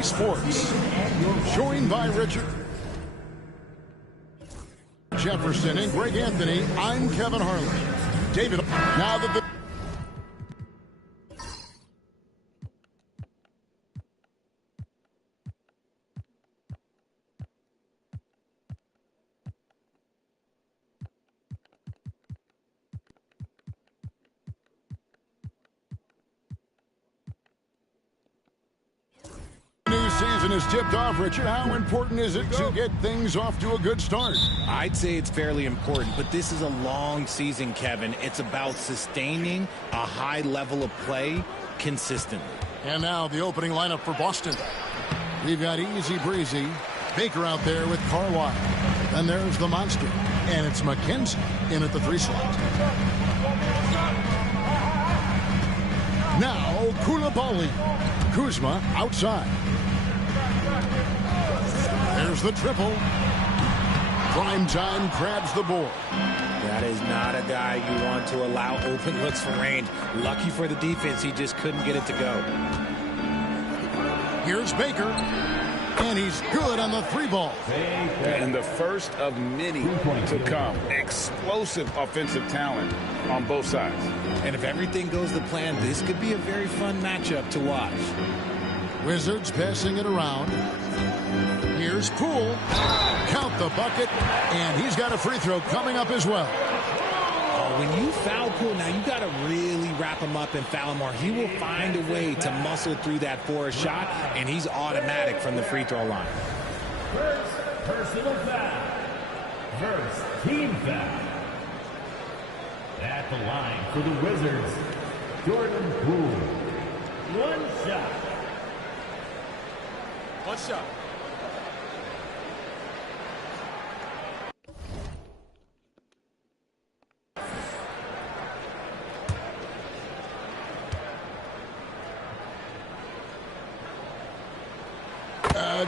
Bally Sports. Joined by Richard Jefferson and Greg Anthony, I'm Kevin Harlan. David, now that the season is tipped off, Richard, how important is it to get things off to a good start? I'd say it's fairly important, but this is a long season, Kevin. It's about sustaining a high level of play consistently. And now the opening lineup for Boston. We've got Easy Breezy, Baker out there with Carlisle. And there's the monster. And it's McKenzie in at the 3 slot. Now Koulibaly. Kuzma outside. There's the triple. Prime time grabs the board. That is not a guy you want to allow open looks from range. Lucky for the defense, he just couldn't get it to go. Here's Baker. And he's good on the 3-ball. And the first of many to come. Explosive offensive talent on both sides. And if everything goes to plan, this could be a very fun matchup to watch. Wizards passing it around. Here's Poole. Count the bucket. And he's got a free throw coming up as well. Oh, when you foul Poole, now you got to really wrap him up and foul him, or he will find a way to muscle through that for a shot, and he's automatic from the free throw line. First personal foul. First team foul. At the line for the Wizards, Jordan Poole. One shot. One shot.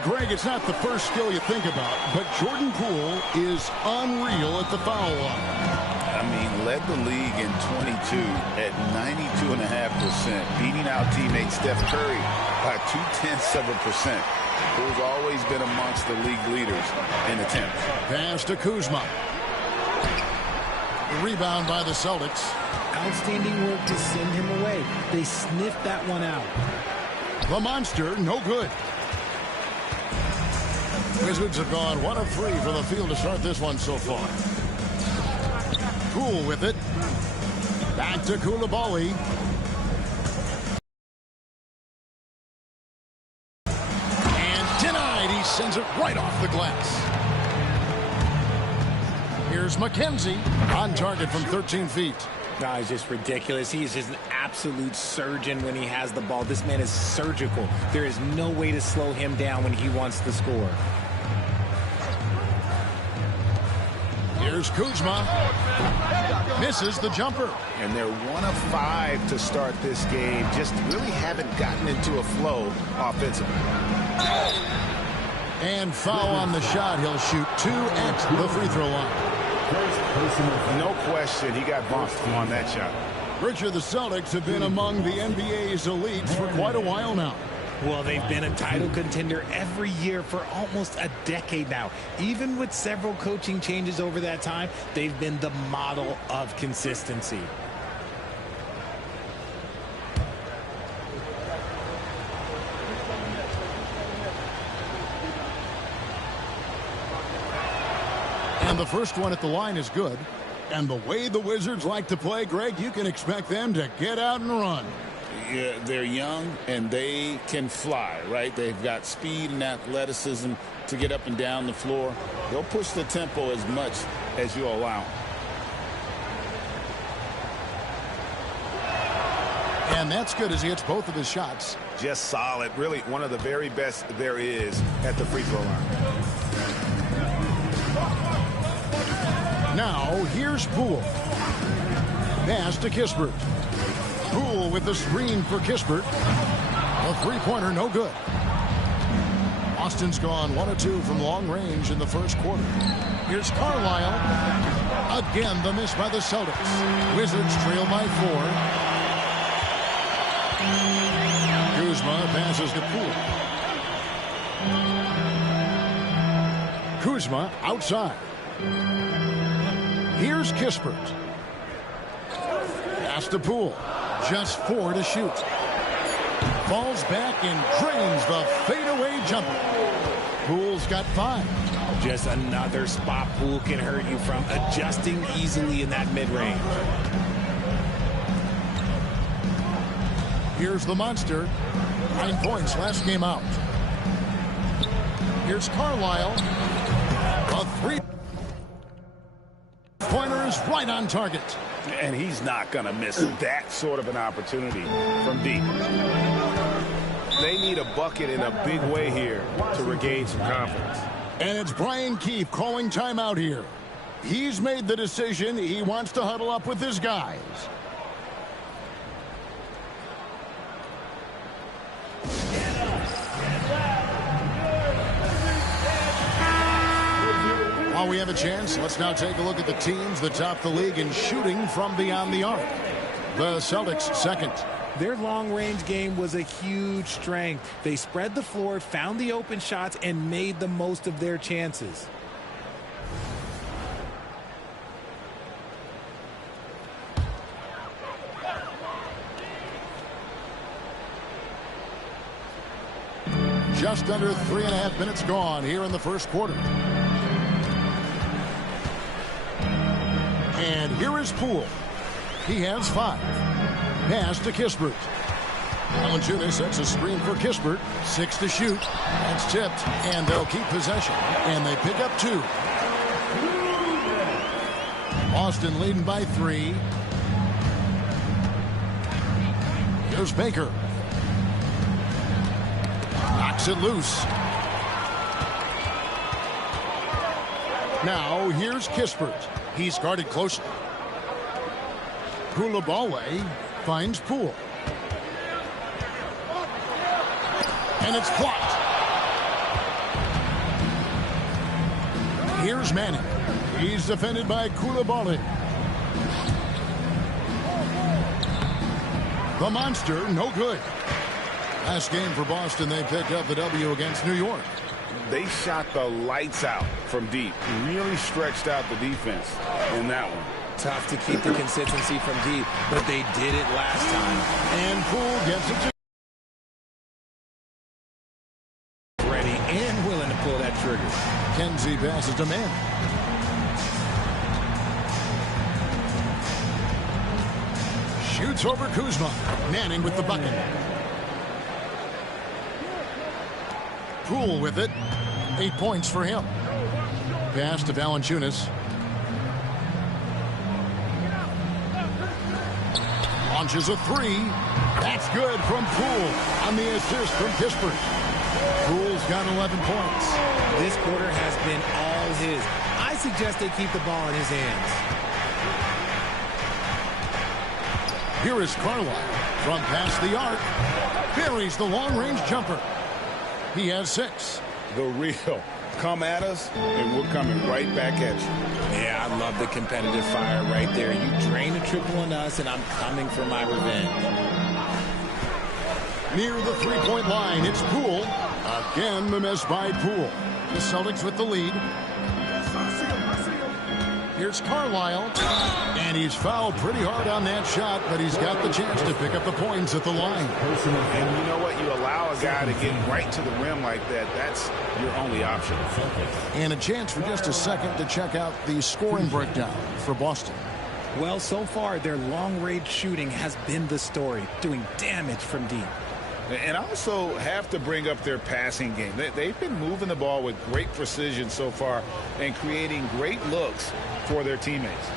Greg, it's not the first skill you think about, but Jordan Poole is unreal at the foul line. I mean, led the league in 22 at 92.5%, beating out teammate Steph Curry by 0.2%. Who's always been amongst the league leaders in attempts. Pass to Kuzma. Rebound by the Celtics. Outstanding work to send him away. They sniffed that one out. The monster, no good. Wizards have gone 1 of 3 from the field to start this one so far. Poole with it. Back to Koulibaly. And denied. He sends it right off the glass. Here's McKenzie on target from 13 feet. No, it's just ridiculous. He is just an absolute surgeon when he has the ball. This man is surgical. There is no way to slow him down when he wants to score. Here's Kuzma. Misses the jumper. And they're 1 of 5 to start this game. Just really haven't gotten into a flow offensively. And foul on the shot. He'll shoot 2 at the free throw line. No question, he got bumped on that shot. Richard, the Celtics have been among the NBA's elites for quite a while now. Well, they've been a title contender every year for almost a decade now. Even with several coaching changes over that time, they've been the model of consistency. And the first one at the line is good. And the way the Wizards like to play, Greg, you can expect them to get out and run. Yeah, they're young and they can fly, right? They've got speed and athleticism to get up and down the floor. They'll push the tempo as much as you allow. And that's good as he hits both of his shots. Just solid. Really one of the very best there is at the free throw line. Now, here's Poole. Pass to Kispert. Poole with the screen for Kispert. A three-pointer, no good. Boston's gone 1 of 2 from long range in the first quarter. Here's Carlisle. Again, the miss by the Celtics. Wizards trail by 4. Kuzma passes to Poole. Kuzma outside. Here's Kispert. Pass to Poole. Just 4 to shoot. Falls back and drains the fadeaway jumper. Poole's got 5. Just another spot Poole can hurt you from, adjusting easily in that mid-range. Here's the monster. 9 points last game out. Here's Carlisle. A 3-pointer is right on target. And he's not going to miss that sort of an opportunity from deep. They need a bucket in a big way here to regain some confidence. And it's Brian Keefe calling timeout here. He's made the decision. He wants to huddle up with his guys. While we have a chance, let's now take a look at the teams that top the league in shooting from beyond the arc. The Celtics second. Their long-range game was a huge strength. They spread the floor, found the open shots, and made the most of their chances. Just under 3.5 minutes gone here in the first quarter. And here is Poole. He has 5. Pass to Kispert. Valanciunas sets a screen for Kispert. 6 to shoot. That's tipped, and they'll keep possession. And they pick up 2. Boston leading by 3. Here's Baker. Knocks it loose. Now here's Kispert. He's guarded closely. Koulibaly finds Poole. And it's blocked. Here's Manning. He's defended by Koulibaly. The monster, no good. Last game for Boston, they picked up the W against New York. They shot the lights out from deep. Really stretched out the defense in that one. Tough to keep the consistency from deep, but they did it last time. And Poole gets it to Ready and willing to pull that trigger. Kenzie passes to Manning. Shoots over Kuzma. Manning with the bucket. Poole with it. 8 points for him. Pass to Valanciunas. Launches a 3. That's good from Poole on the assist from Kispert. Poole's got 11 points. This quarter has been all his. I suggest they keep the ball in his hands. Here is Carlisle from past the arc. Buries the long-range jumper. He has 6. The real. Come at us, and we're coming right back at you. Yeah, I love the competitive fire right there. You drain a triple on us, and I'm coming for my revenge. Near the three-point line, it's Poole. Again, the miss by Poole. The Celtics with the lead. Here's Carlisle. And he's fouled pretty hard on that shot, but he's got the chance to pick up the points at the line. And you know what? You allow a guy to get right to the rim like that. That's your only option. And a chance for just a second to check out the scoring breakdown for Boston. Well, so far, their long-range shooting has been the story, doing damage from deep. And I also have to bring up their passing game. They've been moving the ball with great precision so far and creating great looks for their teammates.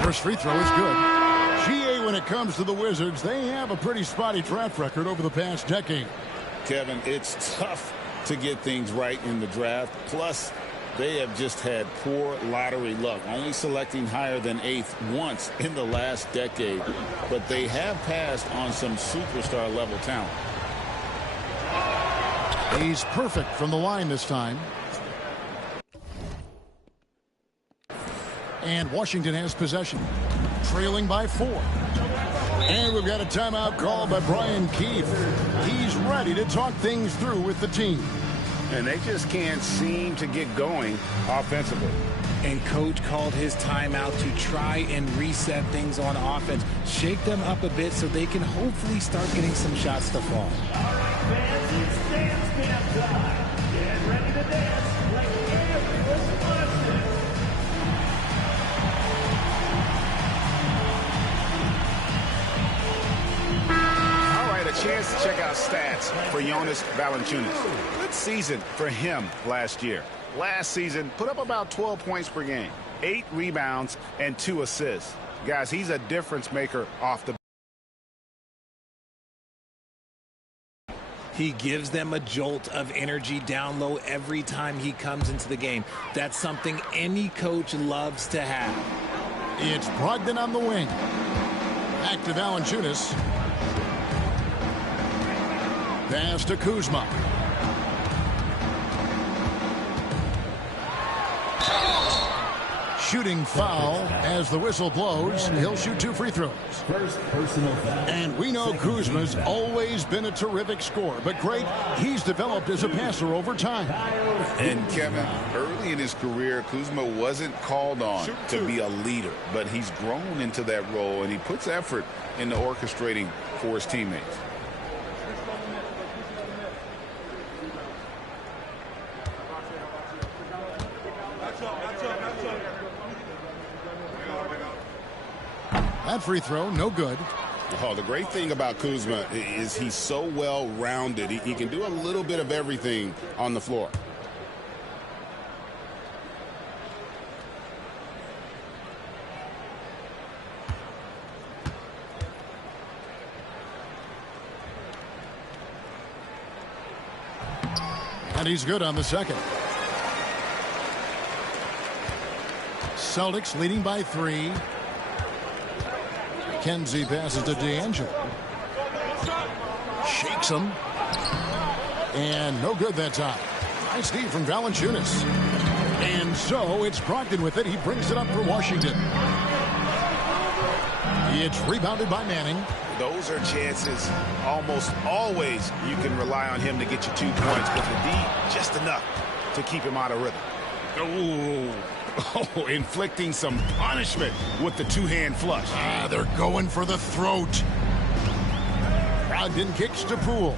First free throw is good. GA, when it comes to the Wizards, they have a pretty spotty track record over the past decade. Kevin, it's tough to get things right in the draft. Plus, they have just had poor lottery luck, only selecting higher than 8th once in the last decade. But they have passed on some superstar-level talent. He's perfect from the line this time. And Washington has possession, trailing by 4. And we've got a timeout called by Brian Keefe. He's ready to talk things through with the team. And they just can't seem to get going offensively. And coach called his timeout to try and reset things on offense. Shake them up a bit so they can hopefully start getting some shots to fall. All right, fans, it's dance camp time. Get ready to dance like everyone's watching. All right, a chance to check out stats for Jonas Valanciunas. Good season for him last year. Last season, put up about 12 points per game, 8 rebounds, and 2 assists. Guys, he's a difference maker off the. He gives them a jolt of energy down low every time he comes into the game. That's something any coach loves to have. It's Brogdon on the wing. Back to Valanciunas. Pass to Kuzma. Shooting foul as the whistle blows. He'll shoot 2 free throws. First personal foul. And we know Kuzma's always been a terrific scorer, but Greg, he's developed as a passer over time. And Kevin, early in his career, Kuzma wasn't called on to be a leader, but he's grown into that role, and he puts effort into orchestrating for his teammates. That free throw, no good. Oh, the great thing about Kuzma is he's so well-rounded. He can do a little bit of everything on the floor. And he's good on the second. Celtics leading by 3. Kenzie passes to D'Angelo. Shakes him. And no good that time. Nice D from Valanciunas. And so it's Brogdon with it. He brings it up for Washington. It's rebounded by Manning. Those are chances almost always you can rely on him to get you 2 points, but the D, just enough to keep him out of rhythm. Oh, inflicting some punishment with the 2-hand flush. They're going for the throat. Brogdon kicks to Poole.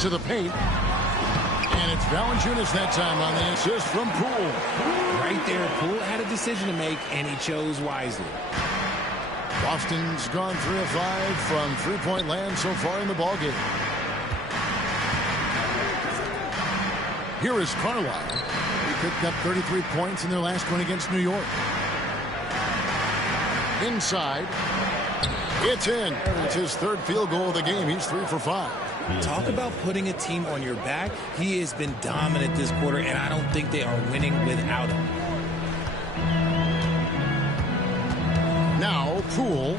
To the paint. And it's Valanciunas that time on the assist from Poole. Right there, Poole had a decision to make, and he chose wisely. Boston's gone 3 of 5 from three-point land so far in the ballgame. Here is Carlisle. He picked up 33 points in their last one against New York. Inside. It's in. It's his 3rd field goal of the game. He's 3 for 5. Talk about putting a team on your back. He has been dominant this quarter, and I don't think they are winning without him. Now, Poole.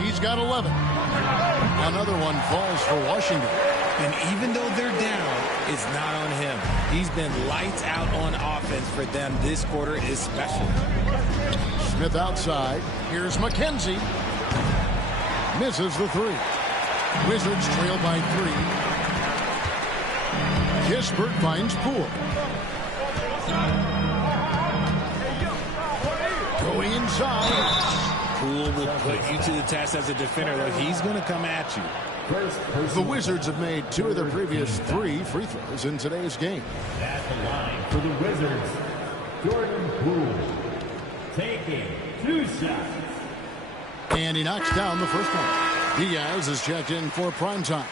He's got 11. Another one falls for Washington. And even though they're down, it's not on him. He's been lights out on offense for them this quarter especially. Smith outside. Here's McKenzie. Misses the 3. Wizards trail by 3. Kispert finds Poole. Going inside. Poole will put you to the test as a defender, though. He's going to come at you. The Wizards have made 2 of their previous 3 free throws in today's game. At the line for the Wizards, Jordan Poole. Taking 2 shots. And he knocks down the first one. Diaz is checked in for prime time.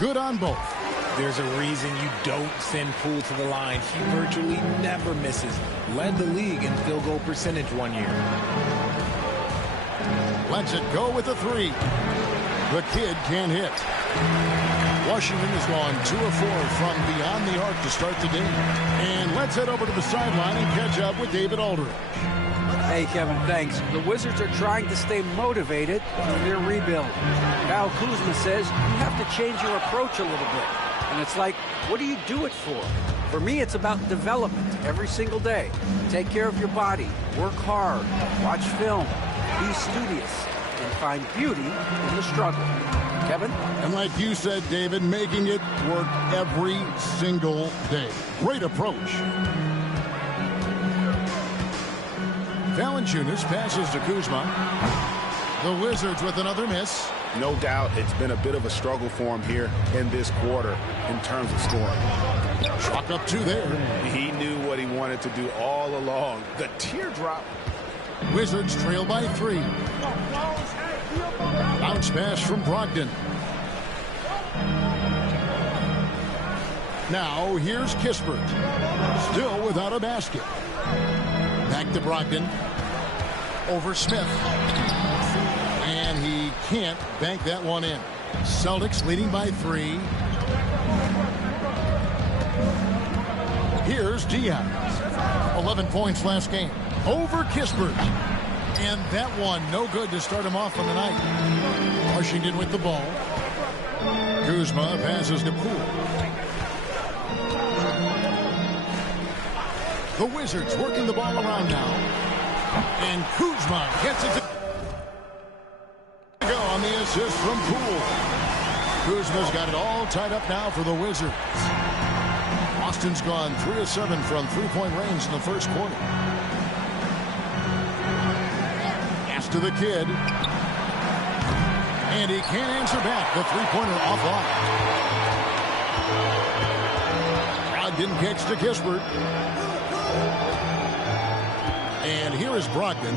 Good on both. There's a reason you don't send Poole to the line. He virtually never misses. Led the league in field goal percentage one year. Lets it go with a 3. The kid can't hit. Washington has gone 2 of 4 from beyond the arc to start the game. And let's head over to the sideline and catch up with David Aldridge. Hey, Kevin, thanks. The Wizards are trying to stay motivated through their rebuild. Kyle Kuzma says you have to change your approach a little bit. And it's like, what do you do it for? For me, it's about development every single day. Take care of your body, work hard, watch film, be studious, and find beauty in the struggle. Kevin? And like you said, David, making it work every single day. Great approach. Valanciunas passes to Kuzma. The Wizards with another miss. No doubt it's been a bit of a struggle for him here in this quarter in terms of scoring. Chalk up 2 there. He knew what he wanted to do all along. The teardrop. Wizards trail by 3. Bounce pass from Brogdon. Now here's Kispert. Still without a basket. Back to Brogdon. Over Smith. And he can't bank that one in. Celtics leading by 3. Here's Diaz. 11 points last game. Over Kispert. And that one no good to start him off on the night. Washington with the ball. Kuzma passes to Poole. The Wizards working the ball around now. And Kuzma gets it to go on the assist from Poole. Kuzma's got it all tied up now for the Wizards. Boston's gone 3 of 7 from three-point range in the first quarter. Pass to the kid. And he can't answer back. The three-pointer offline. Brogdon kicks to Kispert. And here is Brogdon.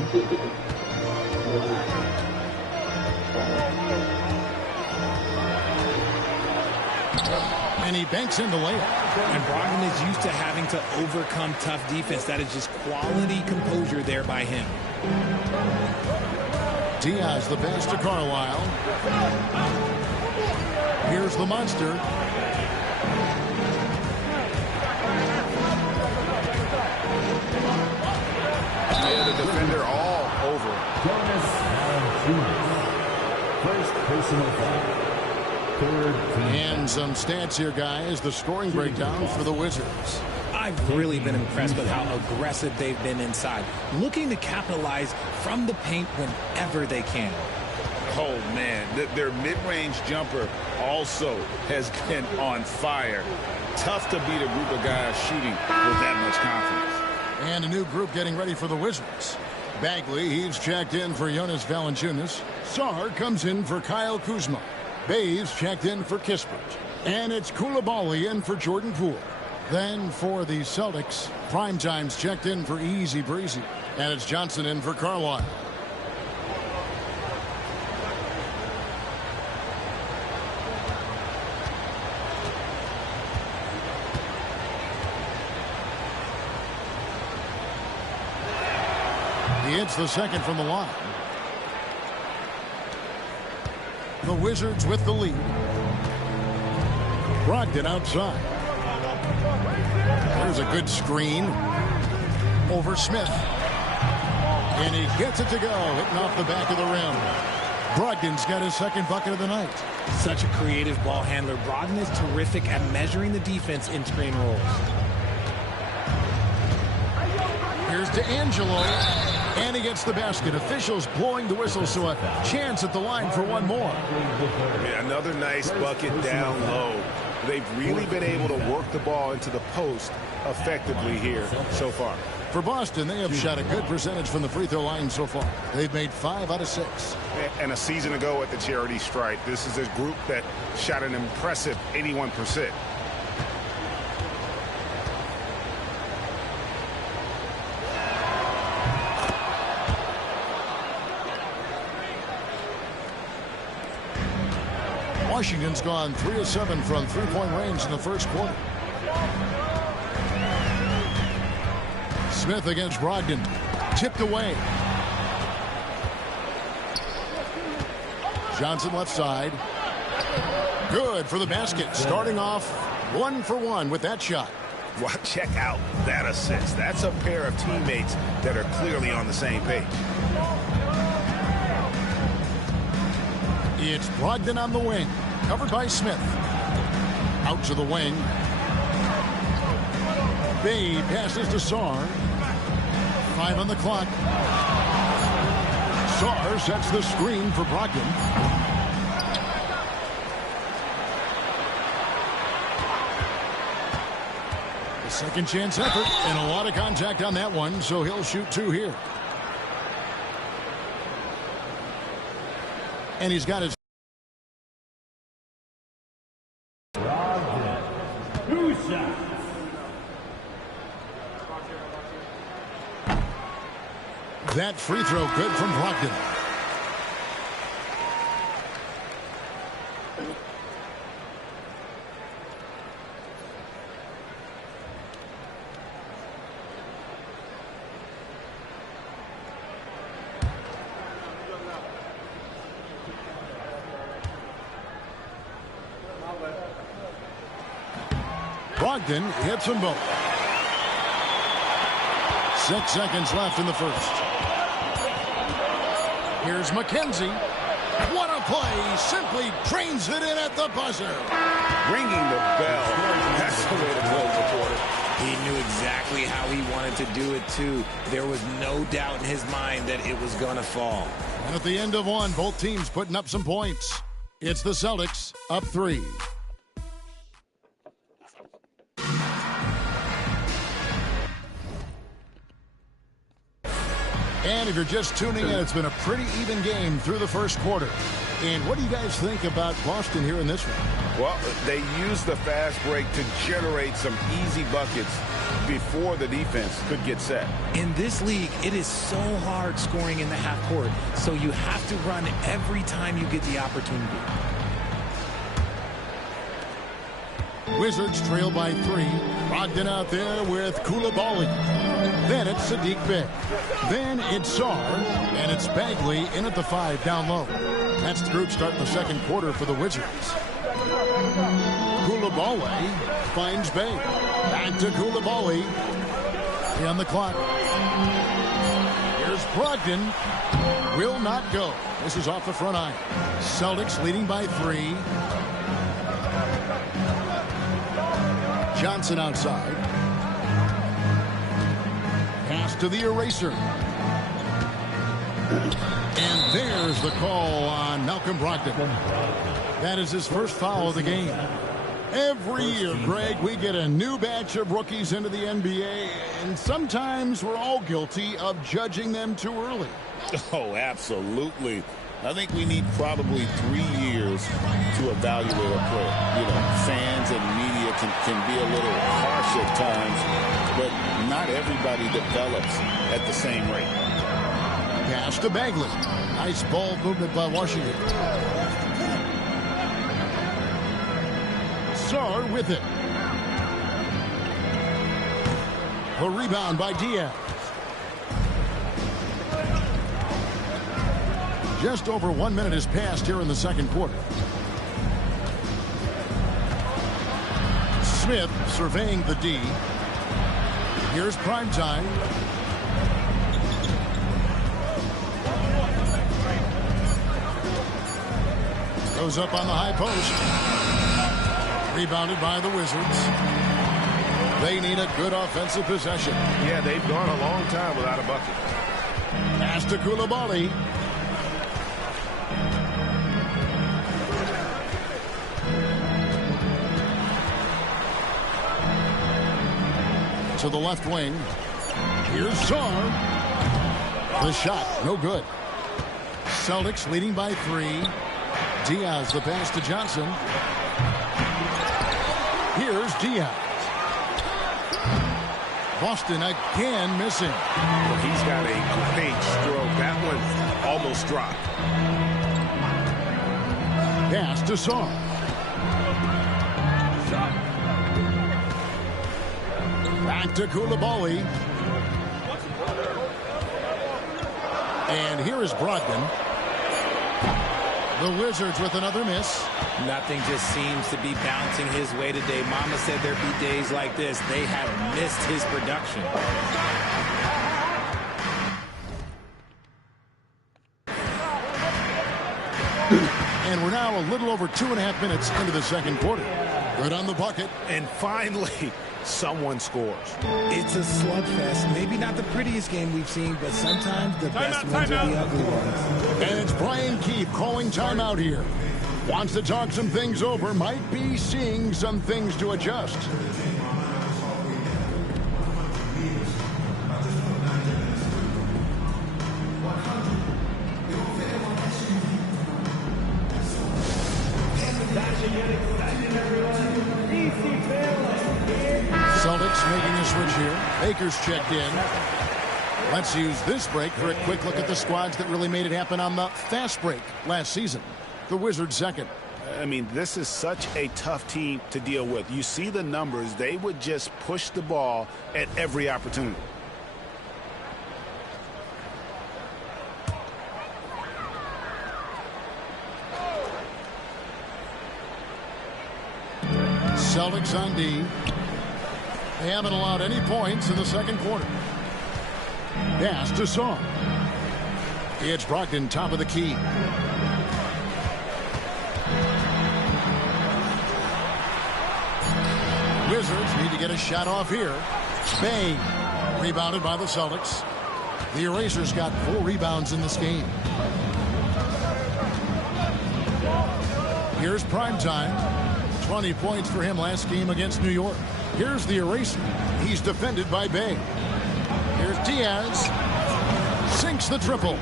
And he banks in the layup. And Brogdon is used to having to overcome tough defense. That is just quality composure there by him. Diaz the pass to Carlisle. Here's the monster. Yeah, the defender all over. First personal foul. And some stats here, guys. The scoring breakdown for the Wizards. I've really been impressed with how aggressive they've been inside, looking to capitalize from the paint whenever they can. Oh, man, their mid-range jumper also has been on fire. Tough to beat a group of guys shooting with that much confidence. And a new group getting ready for the Wizards. Bagley, he's checked in for Jonas Valanciunas. Sarr comes in for Kyle Kuzma. Bays checked in for Kispert. And it's Koulibaly in for Jordan Poole. Then for the Celtics, Primetime's checked in for Easy Breezy. And it's Johnson in for Carlisle. He hits the second from the line. The Wizards with the lead. Brogdon outside. There's a good screen. Over Smith. And he gets it to go, hitting off the back of the rim. Brogdon's got his second bucket of the night. Such a creative ball handler. Brogdon is terrific at measuring the defense in screen rolls. Here's D'Angelo. And he gets the basket. Officials blowing the whistle, so a chance at the line for one more. Yeah, another nice bucket down low. They've really been able to work the ball into the post effectively here so far. For Boston, they have shot a good percentage from the free throw line so far. They've made 5 out of 6. And a season ago at the charity stripe, this is a group that shot an impressive 81%. Washington's gone 3 of 7 from three-point range in the first quarter. Smith against Brogdon. Tipped away. Johnson left side. Good for the basket. Starting off 1 for 1 with that shot. Well, check out that assist. That's a pair of teammates that are clearly on the same page. It's Brogdon on the wing, covered by Smith. Out to the wing. Bay passes to Sarr. 5 on the clock. Sarr sets the screen for Brogdon. A second chance effort and a lot of contact on that one, so he'll shoot 2 here. And he's got his that free throw good from Brogdon. Brogdon hits them both. 6 seconds left in the first. Here's McKenzie. What a play. Simply drains it in at the buzzer. Ringing the bell. That's the way to close the quarter. He knew exactly how he wanted to do it, too. There was no doubt in his mind that it was going to fall. And at the end of one, both teams putting up some points. It's the Celtics up 3. And if you're just tuning in, it's been a pretty even game through the first quarter. And what do you guys think about Boston here in this one? Well, they used the fast break to generate some easy buckets before the defense could get set. In this league, it is so hard scoring in the half court, so you have to run every time you get the opportunity. Wizards trail by 3. Brogdon out there with Koulibaly. Then it's Sadiq Bey. Then it's Sarr. And it's Bagley in at the 5 down low. That's the group starting the second quarter for the Wizards. Koulibaly finds Bey. Back to Koulibaly. 3 on the clock. Here's Brogdon. Will not go. This is off the front iron. Celtics leading by 3. Johnson outside. Pass to the eraser. And there's the call on Malcolm Brogdon. That is his first foul of the game. Every year, Greg, we get a new batch of rookies into the NBA, and sometimes we're all guilty of judging them too early. Oh, absolutely. I think we need probably 3 years to evaluate a player. You know, fans and media can be a little harsh at times, but not everybody develops at the same rate. Pass to Bagley. Nice ball movement by Washington. Sarr with it. The rebound by Diaz. Just over 1 minute has passed here in the second quarter. Smith surveying the D. Here's prime time. Goes up on the high post. Rebounded by the Wizards. They need a good offensive possession. Yeah, they've gone a long time without a bucket. Pass to Koulibaly. To the left wing. Here's Sarr. The shot, no good. Celtics leading by 3. Diaz the pass to Johnson. Here's Diaz. Boston again missing. Well, he's got a great stroke. That one almost dropped. Pass to Sarr. Back to Koulibaly. And here is Brogdon. The Wizards with another miss. Nothing just seems to be bouncing his way today. Mama said there'd be days like this. They have missed his production. And we're now a little over 2.5 minutes into the second quarter. Good on the bucket. And finally, someone scores. It's a slugfest. Maybe not the prettiest game we've seen, but sometimes the best ones are the ugly ones. And it's Brian Keefe calling timeout here. Wants to talk some things over. Might be seeing some things to adjust. Celtics making a switch here. Baker's checked in. Let's use this break for a quick look at the squads that really made it happen on the fast break last season. The Wizards second. I mean, this is such a tough team to deal with. You see the numbers. They would just push the ball at every opportunity. Celtics on D. They haven't allowed any points in the second quarter. Pass to Song. It's Brogdon, top of the key. Wizards need to get a shot off here. Bang. Rebounded by the Celtics. The Erasers got 4 rebounds in this game. Here's primetime. 20 points for him last game against New York. Here's the Eraser. He's defended by Bay. Here's Diaz. Sinks the triple.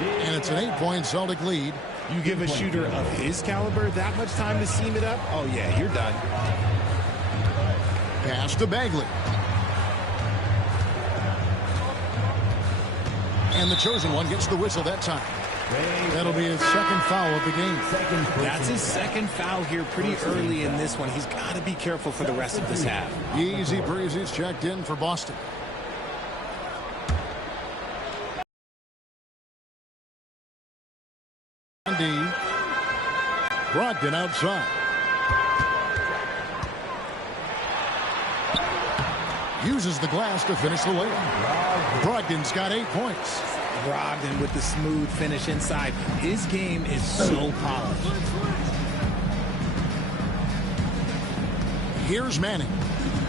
And it's an 8-point Celtic lead. You give a shooter of his caliber that much time to seam it up? Oh, yeah, you're done. Pass to Bagley. And the chosen one gets the whistle that time. That'll be his second foul of the game. That's his second foul here pretty early in this one. He's got to be careful for the rest of this half. Easy breezy's checked in for Boston. Andy. Brogdon outside. Uses the glass to finish the layup. Brogdon's got 8 points. Brogdon with the smooth finish inside. His game is so polished. Here's Manning.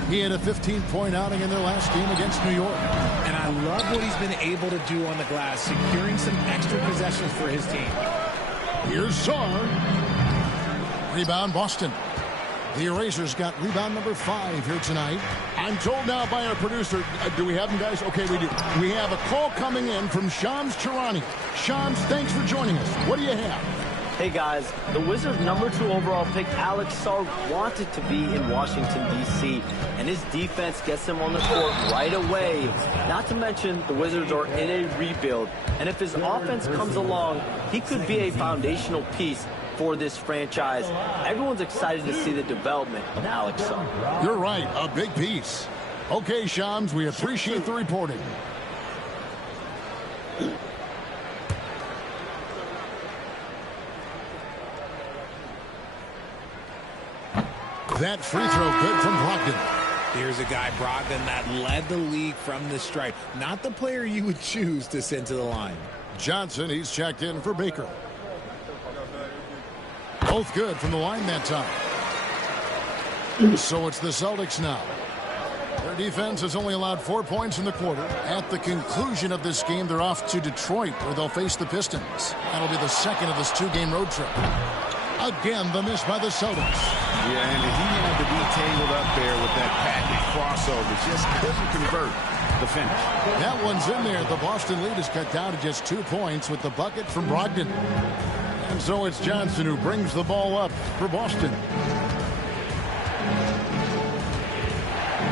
He had a 15-point outing in their last game against New York. And I love what he's been able to do on the glass, securing some extra possessions for his team. Here's Saar. Rebound Boston. The Erasers got rebound number 5 here tonight. I'm told now by our producer, do we have them, guys? Okay, we do. We have a call coming in from Shams Charania. Shams, thanks for joining us. What do you have? Hey, guys. The Wizards' #2 overall pick, Alex Saar, wanted to be in Washington, D.C., and his defense gets him on the court right away. Not to mention, the Wizards are in a rebuild, and if his offense comes along, he could be a foundational piece for this franchise. Everyone's excited to see the development of Alex Saar. You're right, a big piece. Okay, Shams, we appreciate the reporting. That free throw good from Brogdon. Here's a guy, Brogdon, that led the league from the stripe. Not the player you would choose to send to the line. Johnson, he's checked in for Baker. Both good from the line that time. So it's the Celtics now. Their defense has only allowed 4 points in the quarter. At the conclusion of this game, they're off to Detroit, where they'll face the Pistons. That'll be the second of this 2-game road trip. Again, the miss by the Celtics. Yeah, and he had to be tangled up there with that packet crossover. Just couldn't convert the finish. That one's in there. The Boston lead is cut down to just 2 points with the bucket from Brogdon. And so it's Johnson who brings the ball up for Boston.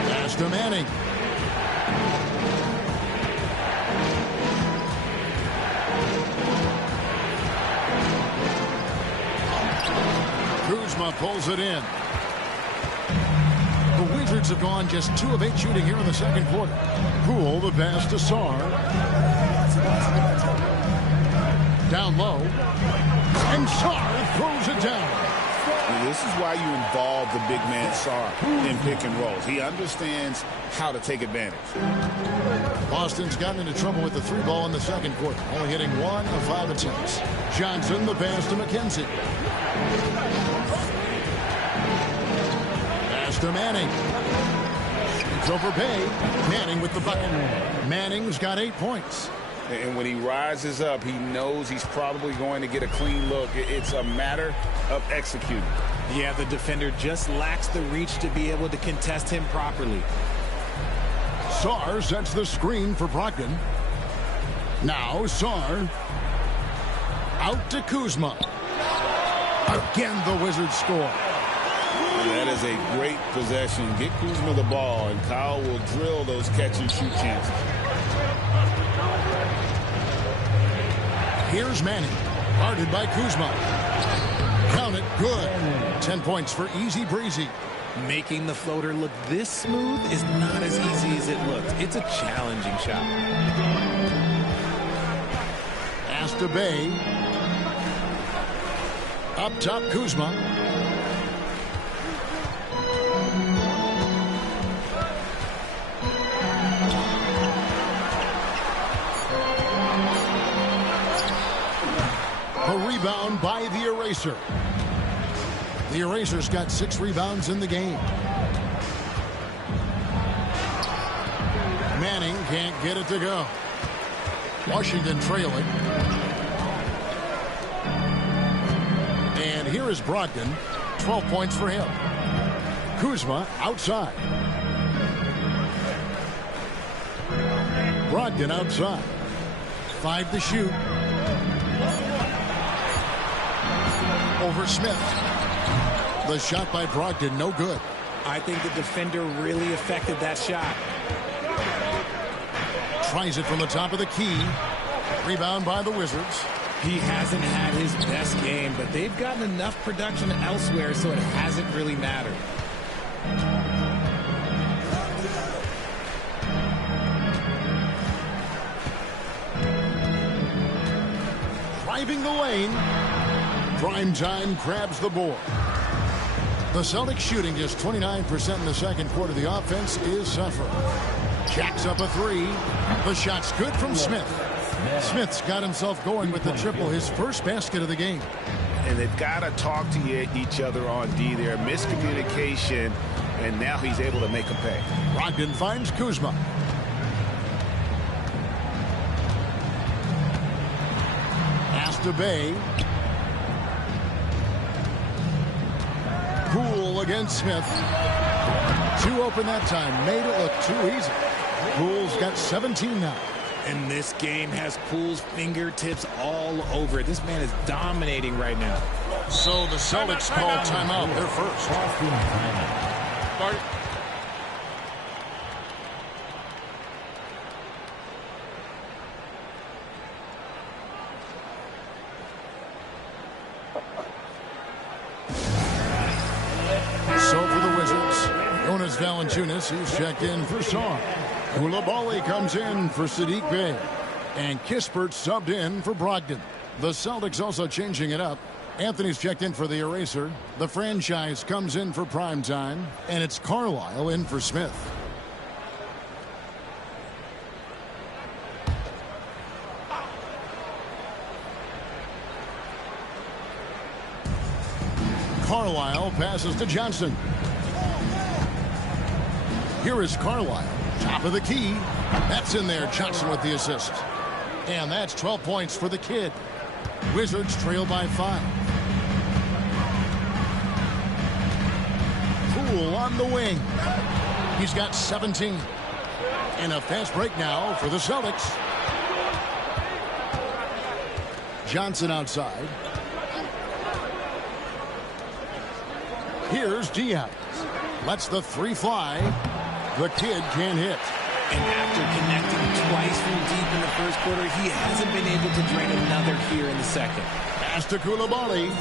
Pass to Manning. Kuzma pulls it in. The Wizards have gone just 2 of 8 shooting here in the second quarter. Poole, the pass to Saar. Down low. And Sarr throws it down. And this is why you involve the big man Sarr in pick and rolls. He understands how to take advantage. Boston's gotten into trouble with the 3-ball in the second quarter, only hitting 1 of 5 attempts. Johnson, the pass to McKenzie. Pass to Manning. Shoots over Bay. Manning with the bucket. Manning's got 8 points. And when he rises up, he knows he's probably going to get a clean look. It's a matter of executing. Yeah, the defender just lacks the reach to be able to contest him properly. Sarr sets the screen for Brogdon. Now Sarr. Out to Kuzma. Again, the Wizards score. That is a great possession. Get Kuzma the ball, and Kyle will drill those catch-and-shoot chances. Here's Manning, guarded by Kuzma. Count it, good. 10 points for Easy Breezy. Making the floater look this smooth is not as easy as it looks. It's a challenging shot. Pass to Bay. Up top, Kuzma. A rebound by the Eraser. The Eraser's got 6 rebounds in the game. Manning can't get it to go. Washington trailing. And here is Brogdon. 12 points for him. Kuzma outside. Brogdon outside. 5 to shoot. Over Smith. The shot by Brogdon, no good. I think the defender really affected that shot. Tries it from the top of the key. Rebound by the Wizards. He hasn't had his best game, but they've gotten enough production elsewhere, so it hasn't really mattered. Driving the lane. Primetime grabs the board. The Celtics shooting just 29% in the second quarter. The offense is suffering. Jacks up a 3. The shot's good from Smith. Smith's got himself going with the triple, his first basket of the game. And they've got to talk to each other on D there. Miscommunication, and now he's able to make a pay. Brogdon finds Kuzma. Pass to Bay. Poole against Smith. 2 open that time. Made it look too easy. Poole's got 17 now. And this game has Poole's fingertips all over it. This man is dominating right now. So the Celtics call timeout. They're first. So for the Wizards, Jonas Valanciunas, he's checked in for Sarr. Koulibaly comes in for Sadiq Bey. And Kispert subbed in for Brogdon. The Celtics also changing it up. Anthony's checked in for the Eraser. The franchise comes in for Primetime. And it's Carlisle in for Smith. Carlisle passes to Johnson. Here is Carlisle. Top of the key. That's in there. Johnson with the assist. And that's 12 points for the kid. Wizards trail by 5. Poole on the wing. He's got 17. And a fast break now for the Celtics. Johnson outside. Here's Diaz. Lets the 3 fly. The kid can't hit. And after connecting twice from deep in the first quarter, he hasn't been able to drain another here in the second. Pass to Koulibaly.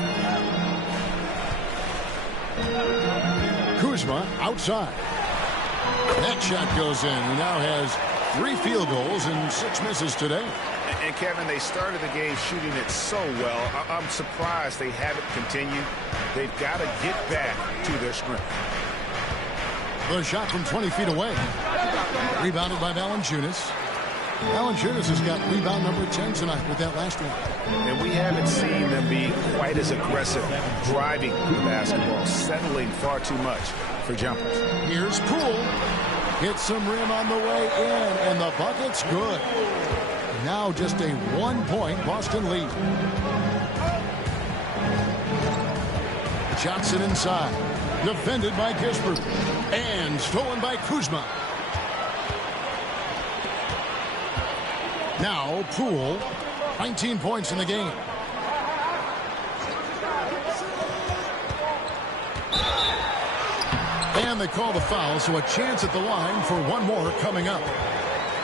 Kuzma outside. That shot goes in. He now has 3 field goals and 6 misses today. And Kevin, they started the game shooting it so well. I'm surprised they haven't continued. They've got to get back to their strength. The shot from 20 feet away. Rebounded by Valanciunas. Valanciunas has got rebound number 10 tonight with that last one. And we haven't seen them be quite as aggressive driving the basketball, settling far too much for jumpers. Here's Poole. Hits some rim on the way in, and the bucket's good. Now just a 1-point Boston lead. Johnson inside. Defended by Kispert. And stolen by Kuzma. Now Poole. 19 points in the game. And they call the foul, so a chance at the line for one more coming up.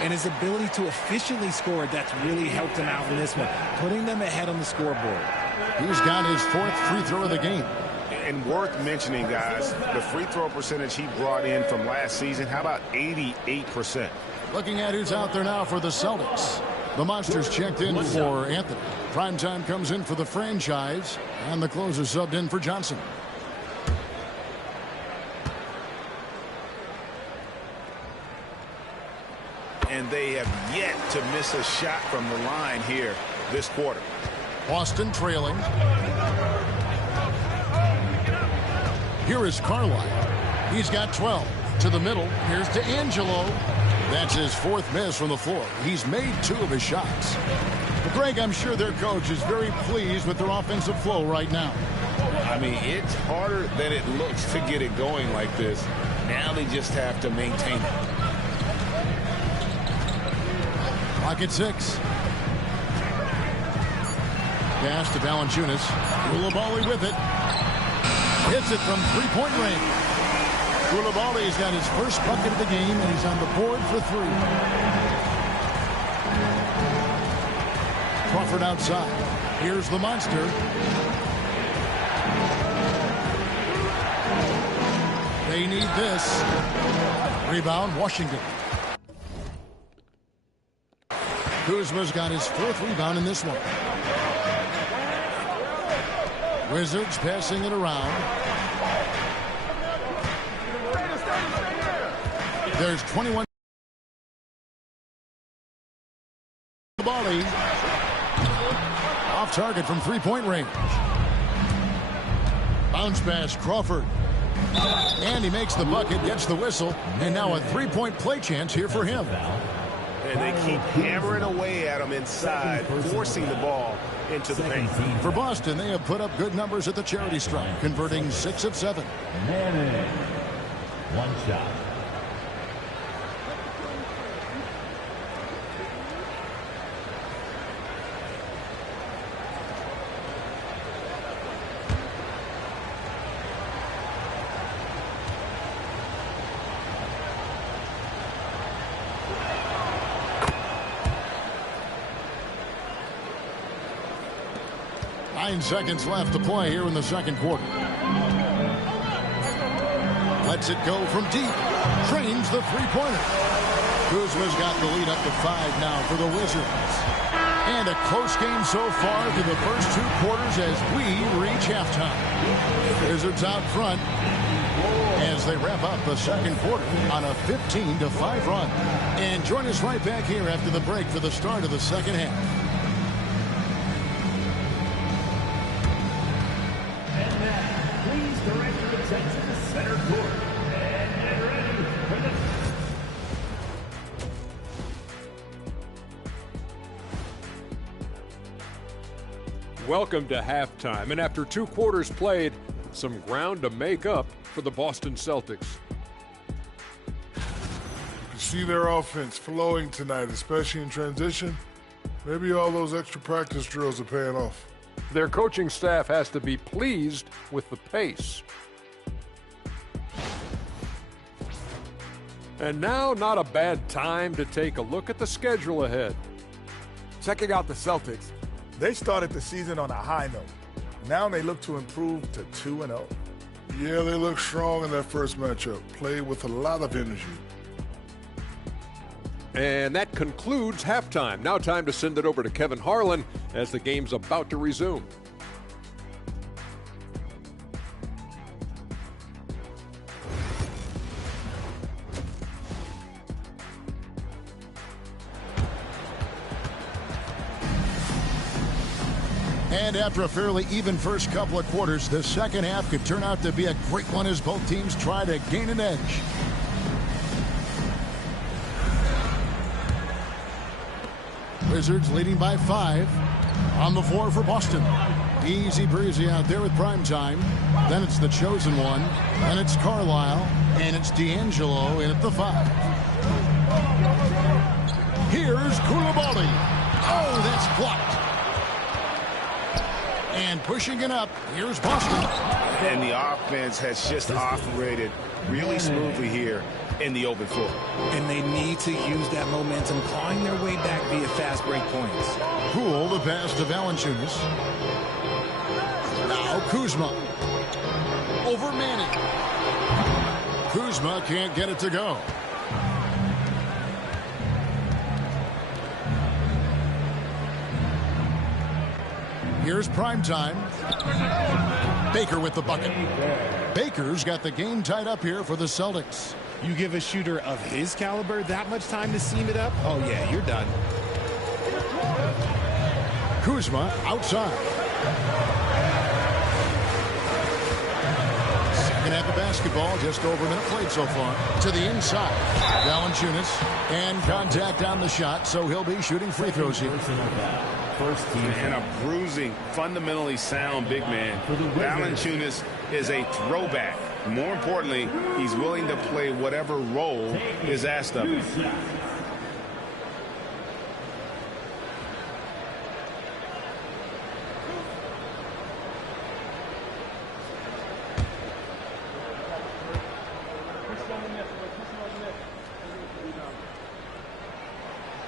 And his ability to efficiently score, that's really helped him out in this one, putting them ahead on the scoreboard. He's got his 4th free throw of the game. And worth mentioning, guys, the free throw percentage he brought in from last season, how about 88%? Looking at who's out there now for the Celtics. The Monsters checked in for Anthony. Primetime comes in for the franchise, and the closer subbed in for Johnson. And they have yet to miss a shot from the line here this quarter. Boston trailing. Here is Carlisle. He's got 12. To the middle. Here's D'Angelo. That's his 4th miss from the floor. He's made 2 of his shots. But Greg, I'm sure their coach is very pleased with their offensive flow right now. I mean, it's harder than it looks to get it going like this. Now they just have to maintain it. Clock at 6. Pass to Valanciunas. Koulibaly with it. Hits it from 3-point range. Koulibaly's got his first bucket of the game, and he's on the board for 3. Crawford outside. Here's the monster. They need this. Rebound, Washington. Kuzma's got his 4th rebound in this one. Wizards passing it around. There's 21. Bally off target from 3-point range. Bounce pass, Crawford. And he makes the bucket, gets the whistle, and now a 3-point play chance here for him. And they keep hammering away at him inside, forcing the ball into the paint. For Boston, they have put up good numbers at the charity stripe, converting 6 of 7. Manning. 1 shot. Nine seconds left to play here in the second quarter. Lets it go from deep. Trains the 3-pointer. Kuzma's got the lead up to 5 now for the Wizards. And a close game so far through the first 2 quarters as we reach halftime. Wizards out front as they wrap up the second quarter on a 15-5 run. And join us right back here after the break for the start of the second half. Welcome to halftime, and after 2 quarters played, some ground to make up for the Boston Celtics. You can see their offense flowing tonight, especially in transition. Maybe all those extra practice drills are paying off. Their coaching staff has to be pleased with the pace. And now, not a bad time to take a look at the schedule ahead. Checking out the Celtics, they started the season on a high note. Now they look to improve to 2-0. Yeah, they look strong in that first matchup. Played with a lot of energy. And that concludes halftime. Now time to send it over to Kevin Harlan as the game's about to resume. And after a fairly even first couple of quarters, the second half could turn out to be a great one as both teams try to gain an edge. Wizards leading by 5 on the floor for Boston. Easy breezy out there with prime time. Then it's the chosen one. Then it's Carlisle. And it's D'Angelo in at the 5. Here's Koulibaly. Oh, that's blocked. And pushing it up, here's Boston. And the offense has just operated really smoothly here in the open floor. And they need to use that momentum, clawing their way back via fast break points. Poole, the pass to Valanciunas. Now Kuzma. Over Manning. Kuzma can't get it to go. Here's primetime. Baker with the bucket. Baker's got the game tied up here for the Celtics. You give a shooter of his caliber that much time to seam it up? Oh, yeah, you're done. Kuzma outside. Second half of basketball, just over a minute played so far. To the inside. Valanciunas. And contact on the shot, so he'll be shooting free throws here. And a bruising, fundamentally sound big man. Valanciunas is a throwback. More importantly, he's willing to play whatever role is asked of him.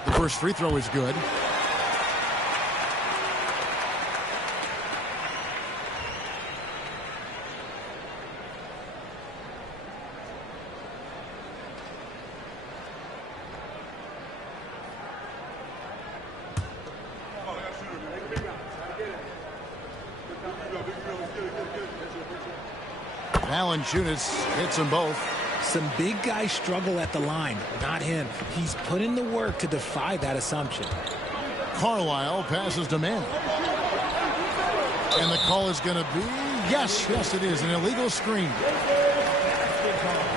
The first free throw is good. Valanciunas hits them both. Some big guys struggle at the line, not him. He's put in the work to defy that assumption. Carlisle passes to Manning. And the call is going to be, yes, it is, an illegal screen.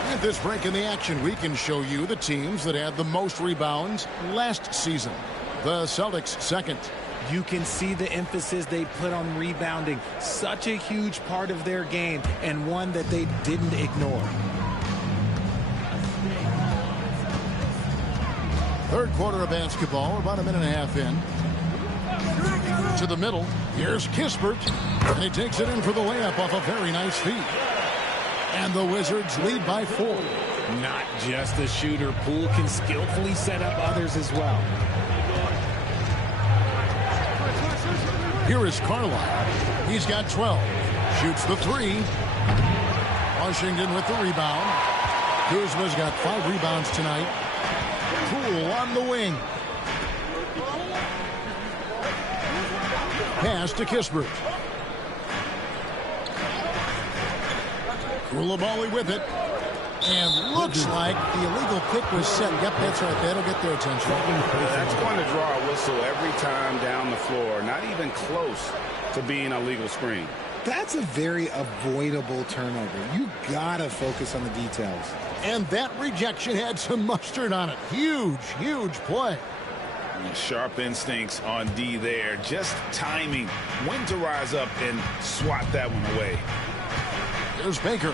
At this break in the action, we can show you the teams that had the most rebounds last season. The Celtics second. You can see the emphasis they put on rebounding. Such a huge part of their game, and one that they didn't ignore. Third quarter of basketball, about a minute and a half in. To the middle, here's Kispert, and he takes it in for the layup off a very nice feed. And the Wizards lead by 4. Not just a shooter, Poole can skillfully set up others as well. Here is Carlisle. He's got 12. Shoots the 3. Washington with the rebound. Kuzma's got 5 rebounds tonight. Poole on the wing. Pass to Kispert. Koulibaly with it. And looks like the illegal kick was set. Yep, that's right. That'll get their attention. That's going to draw a whistle every time down the floor. Not even close to being a legal screen. That's a very avoidable turnover. You gotta focus on the details. And that rejection had some mustard on it. Huge, huge play. Sharp instincts on D there. Just timing when to rise up and swat that one away. Here's Baker.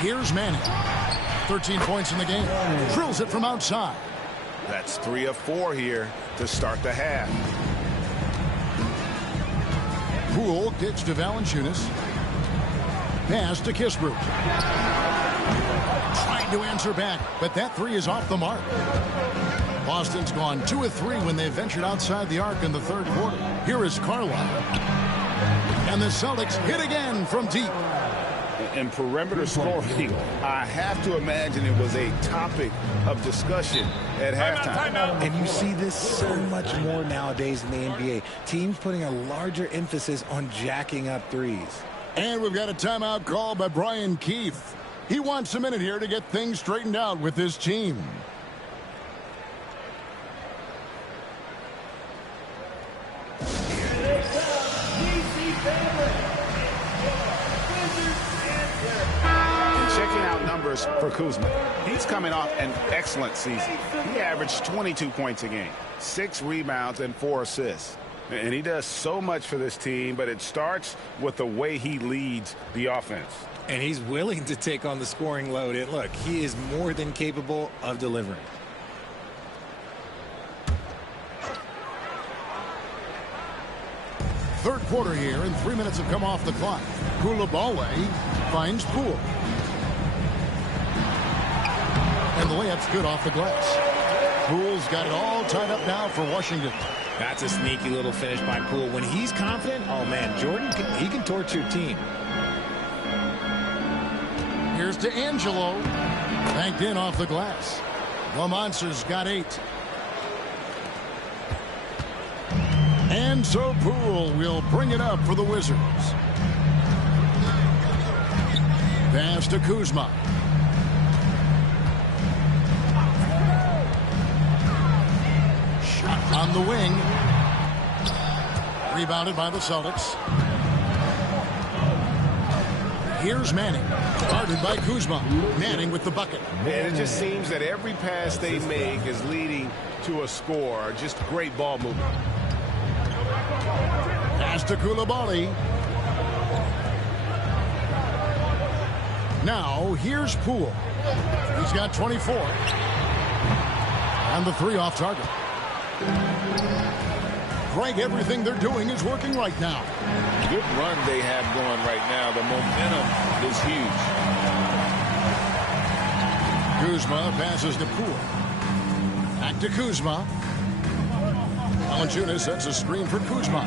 Here's Manning. 13 points in the game. Drills it from outside. That's 3 of 4 here to start the half. Poole kicks to Valanciunas. Pass to Kispert. Trying to answer back, but that 3 is off the mark. Boston's gone 2 of 3 when they ventured outside the arc in the third quarter. Here is Carlisle. And the Celtics hit again from deep. And perimeter scoring, I have to imagine it was a topic of discussion at halftime. And you see this so much more nowadays in the NBA. Teams putting a larger emphasis on jacking up threes. And we've got a timeout call by Brian Keefe. He wants a minute here to get things straightened out with his team. Here they come, DC family. And checking out numbers for Kuzma. He's coming off an excellent season. He averaged 22 points a game, 6 rebounds, and 4 assists. And he does so much for this team, but it starts with the way he leads the offense. And he's willing to take on the scoring load. And look, he is more than capable of delivering. Third quarter here, and 3 minutes have come off the clock. Coulibaly finds Poole. And the layup's good off the glass. Poole's got it all tied up now for Washington. That's a sneaky little finish by Poole. When he's confident, oh man, Jordan, he can torch your team. Here's to Angelo. Banked in off the glass. The Monsters got 8. And so Poole will bring it up for the Wizards. Pass to Kuzma. Shot on the wing. Rebounded by the Celtics. Here's Manning. Guarded by Kuzma. Manning with the bucket. And it just seems that every pass they make is leading to a score. Just great ball movement. Pass to Coulibaly. Now, here's Poole. He's got 24. And the 3 off target. Greg, everything they're doing is working right now. Good run they have going right now. The momentum is huge. Kuzma passes to Poole. Back to Kuzma. Valanciunas sets a screen for Kuzma.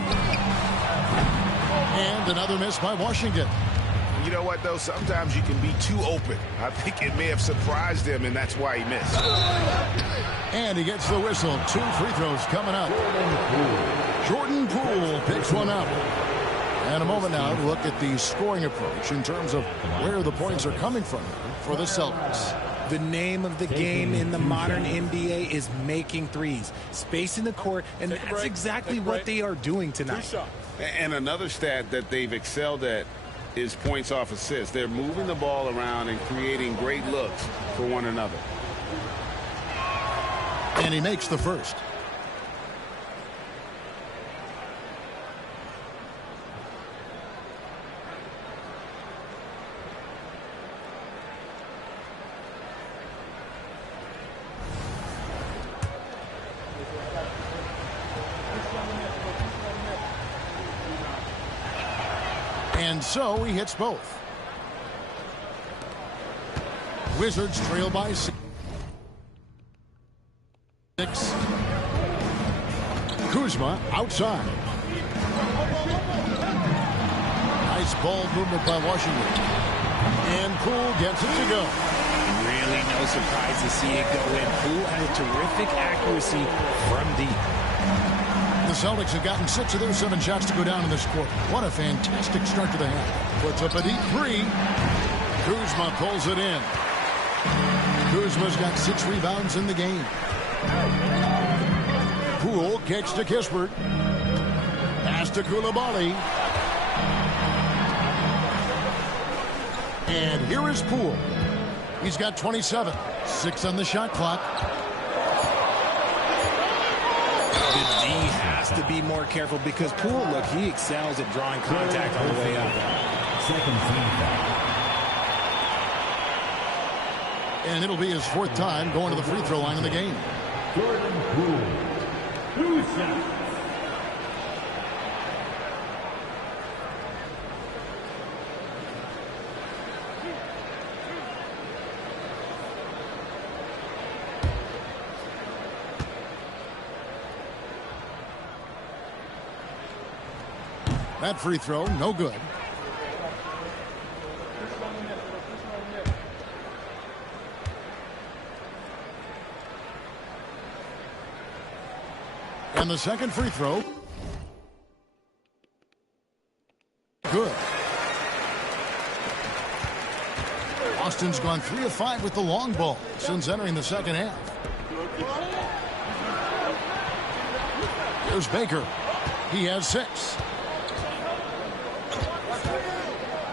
And another miss by Washington. You know what, though? Sometimes you can be too open. I think it may have surprised him, and that's why he missed. And he gets the whistle. 2 free throws coming up. Jordan Poole picks one up. And a moment now to look at the scoring approach in terms of where the points are coming from for the Celtics. The name of the game in the modern NBA is making threes, spacing the court, and that's exactly what they are doing tonight. And another stat that they've excelled at is points off assists. They're moving the ball around and creating great looks for one another. And he makes the first. And so he hits both. Wizards trail by 6. Kuzma outside. Nice ball movement by Washington. And Poole gets it to go. Really no surprise to see it go in. Poole has terrific accuracy from deep. The Celtics have gotten 6 of their 7 shots to go down in this quarter. What a fantastic start to the half. Puts up a deep 3. Kuzma pulls it in. Kuzma's got 6 rebounds in the game. Poole kicks to Kispert. Pass to Coulibaly. And here is Poole. He's got 27. 6 on the shot clock. The D has to be more careful because Poole, look, he excels at drawing contact on the way up. And it'll be his 4th time going to the free throw line in the game. Jordan Poole. 2 shots. That free throw, no good. And the second free throw. Good. Boston's gone 3 of 5 with the long ball since entering the second half. Here's Baker. He has 6.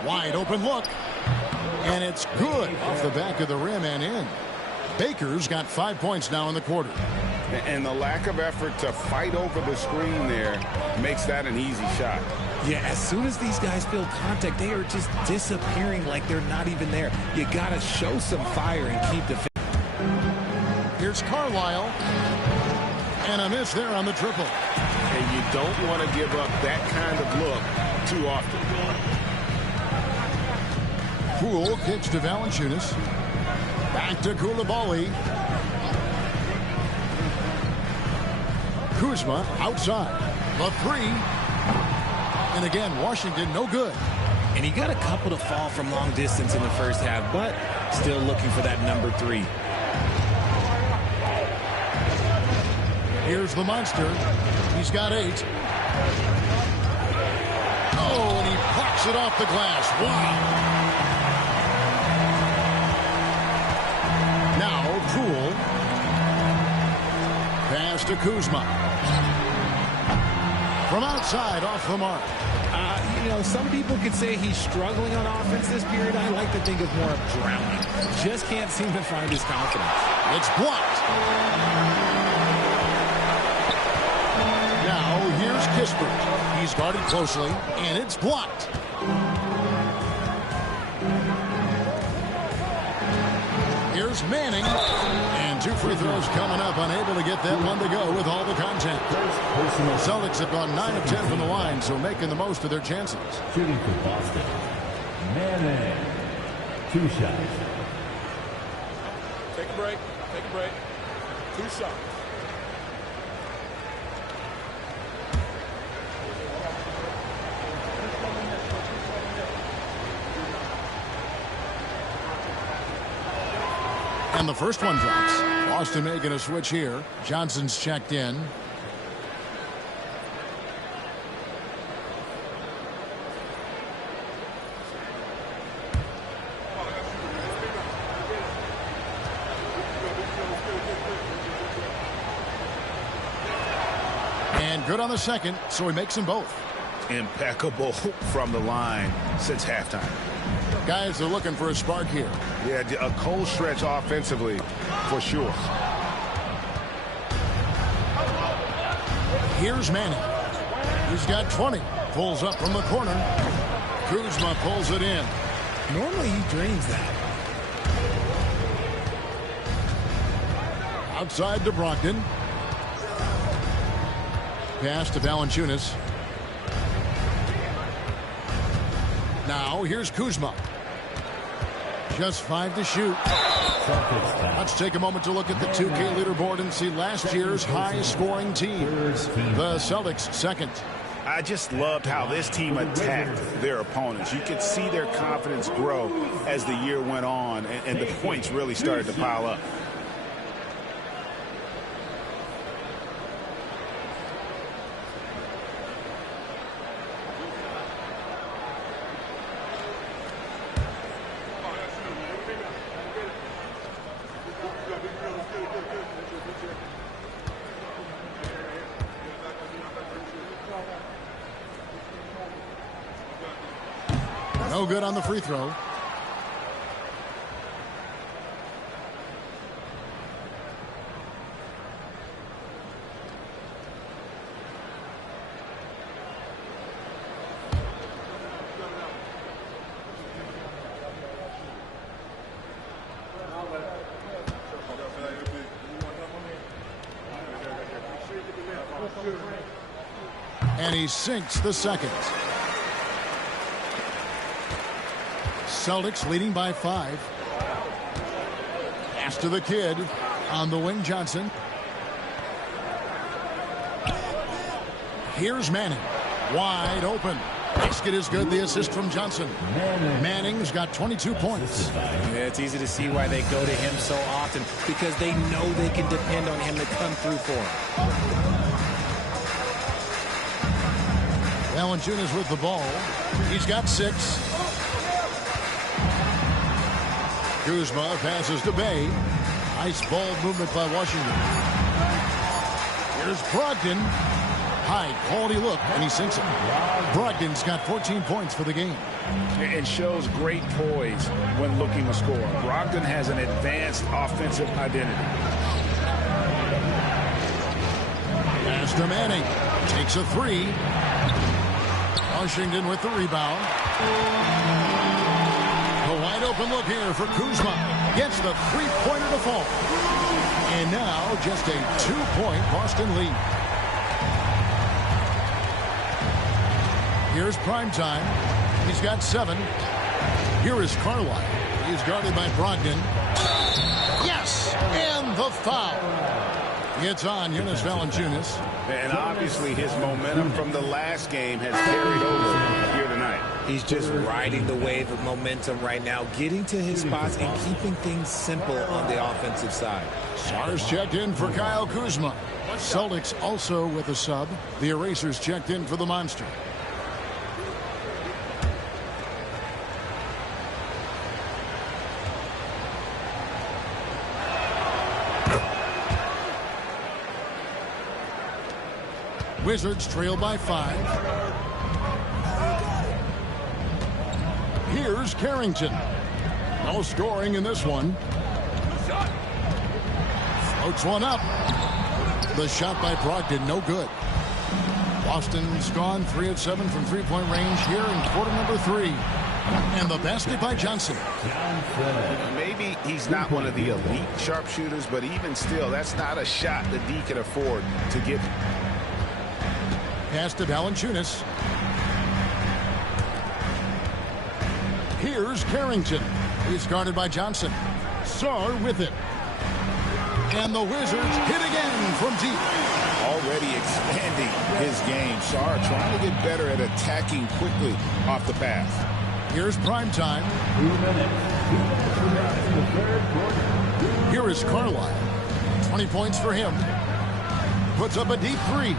Wide open look. And it's good off the back of the rim and in. Baker's got 5 points now in the quarter. And the lack of effort to fight over the screen there makes that an easy shot. Yeah, as soon as these guys feel contact, they are just disappearing like they're not even there. You got to show some fire and keep the... Here's Carlisle. And a miss there on the triple. And you don't want to give up that kind of look too often. Poole kicks to Valanciunas. Back to Koulibaly. Kuzma outside. The 3. And again, Washington no good. And he got a couple to fall from long distance in the first half, but still looking for that number 3. Here's the monster. He's got 8. Oh, and he plucks it off the glass. Wow. Now Poole. Pass to Kuzma. From outside, off the mark. You know, some people could say he's struggling on offense this period. I like to think of more of drowning. Just can't seem to find his confidence. It's blocked. Now here's Kispert. He's guarded closely, and it's blocked. Here's Manning. And 2 free throws coming up, unable to get that one to go with all the contact. The Celtics have gone 9 of 10 from the line, so making the most of their chances. Shooting for Boston. Manning. 2 shots. Take a break. Take a break. 2 shots. And the first one drops. Boston making a switch here. Johnson's checked in. And good on the second, so he makes them both. Impeccable from the line since halftime. Guys are looking for a spark here. Yeah, a cold stretch offensively, for sure. Here's Manning. He's got 20. Pulls up from the corner. Kuzma pulls it in. Normally he drains that. Outside to Brogdon. Pass to Valanciunas. Now here's Kuzma. Just 5 to shoot. Let's take a moment to look at the 2K leaderboard and see last year's high-scoring team. The Celtics second. I just loved how this team attacked their opponents. You could see their confidence grow as the year went on, and the points really started to pile up. No good on the free throw. And he sinks the second. Celtics leading by 5. Pass to the kid on the wing, Johnson. Here's Manning. Wide open. Basket is good. The assist from Johnson. Manning's got 22 points. Yeah, it's easy to see why they go to him so often, because they know they can depend on him to come through for them. Valanciunas with the ball. He's got 6. Kuzma passes to Bay. Nice ball movement by Washington. Here's Brogdon. High quality look, and he sinks it. Brogdon's got 14 points for the game. It shows great poise when looking to score. Brogdon has an advanced offensive identity. Pass to Manning. Takes a 3. Washington with the rebound. A wide open look here for Kuzma. Gets the three-pointer to fall. And now just a 2-point Boston lead. Here's Primetime. He's got 7. Here is Carlisle. He's guarded by Brogdon. Yes! And the foul. It's on Jonas Valanciunas. And obviously his momentum from the last game has carried over here tonight. He's just riding the wave of momentum right now, getting to his spots and keeping things simple on the offensive side. Sar's checked in for Kyle Kuzma. Celtics also with a sub. The Erasers checked in for the Monster. Wizards trail by 5. Here's Carrington. No scoring in this one. Floats one up. The shot by Brogdon, no good. Boston's gone 3 of 7 from three-point range here in quarter number 3. And the basket by Johnson. Maybe he's not one of the elite sharpshooters, but even still, that's not a shot that D can afford to give. Pass to Valanciunas. Here's Carrington. He's guarded by Johnson. Sar with it. And the Wizards hit again from deep. Already expanding his game. Sar trying to get better at attacking quickly off the pass. Here's Primetime. Here is Carlisle. 20 points for him. Puts up a deep 3.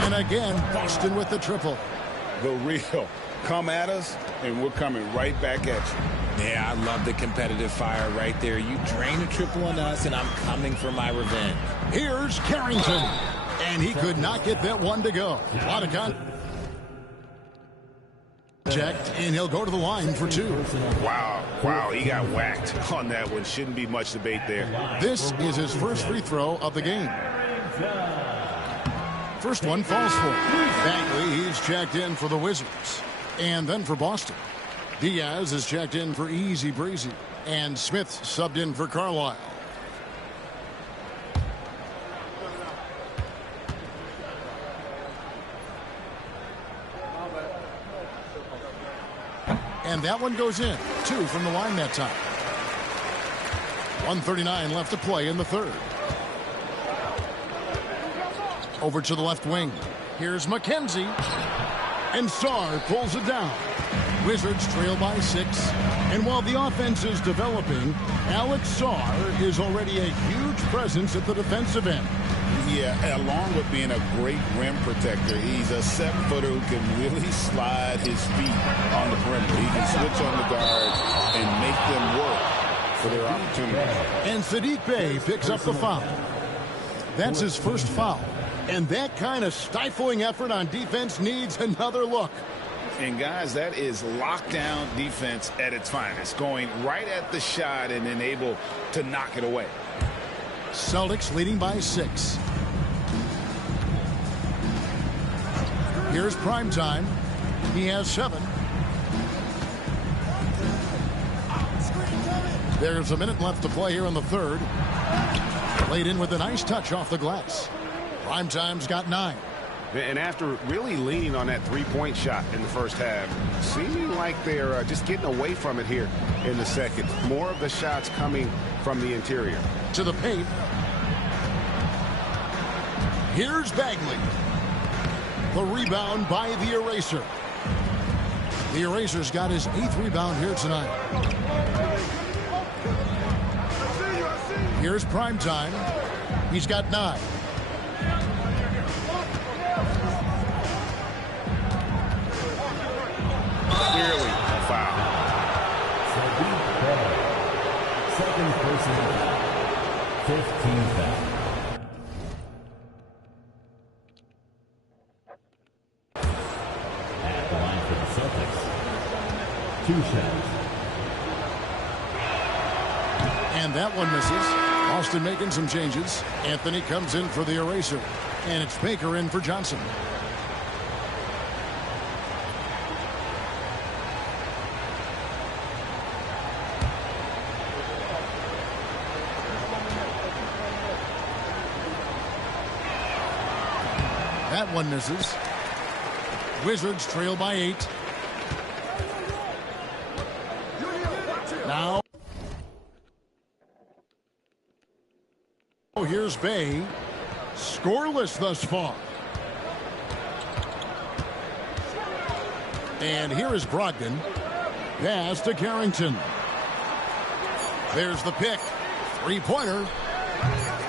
And again, Boston with the triple. The real. Come at us, and we're coming right back at you. Yeah, I love the competitive fire right there. You drain a triple on us, and I'm coming for my revenge. Here's Carrington. And he could not get that one to go. A lot of checked, and he'll go to the line for 2. Wow, he got whacked on that one. Shouldn't be much debate there. This is his first free throw of the game. First one falls for him. Bagley, he's checked in for the Wizards. And then for Boston. Diaz is checked in for Easy Breezy. And Smith subbed in for Carlisle. And that one goes in. 2 from the line that time. 1:39 left to play in the third. Over to the left wing. Here's McKenzie. And Sar pulls it down. Wizards trail by 6. And while the offense is developing, Alex Sar is already a huge presence at the defensive end. Yeah, along with being a great rim protector, he's a 7-footer who can really slide his feet on the perimeter. He can switch on the guards and make them work for their opportunities. And Sadiq Bey picks up the foul. That's his first foul. And that kind of stifling effort on defense needs another look. And guys, that is lockdown defense at its finest. Going right at the shot and then able to knock it away. Celtics leading by 6. Here's Primetime. He has 7. There's a minute left to play here in the third. Laid in with a nice touch off the glass. Primetime's got 9. And after really leaning on that three-point shot in the first half, seeming like they're just getting away from it here in the second. More of the shots coming from the interior. To the paint. Here's Bagley. The rebound by the Eraser. The Eraser's got his 8th rebound here tonight. Here's Primetime. He's got 9. clearly a foul. Second personal foul. 15 foul. At the line for the Celtics. 2 shots. And that one misses. Boston making some changes. Anthony comes in for the eraser. And it's Baker in for Johnson. That one misses. Wizards trail by 8. Now, here's Bay. Scoreless thus far. And here is Brogdon. Pass to Carrington. There's the pick. Three-pointer.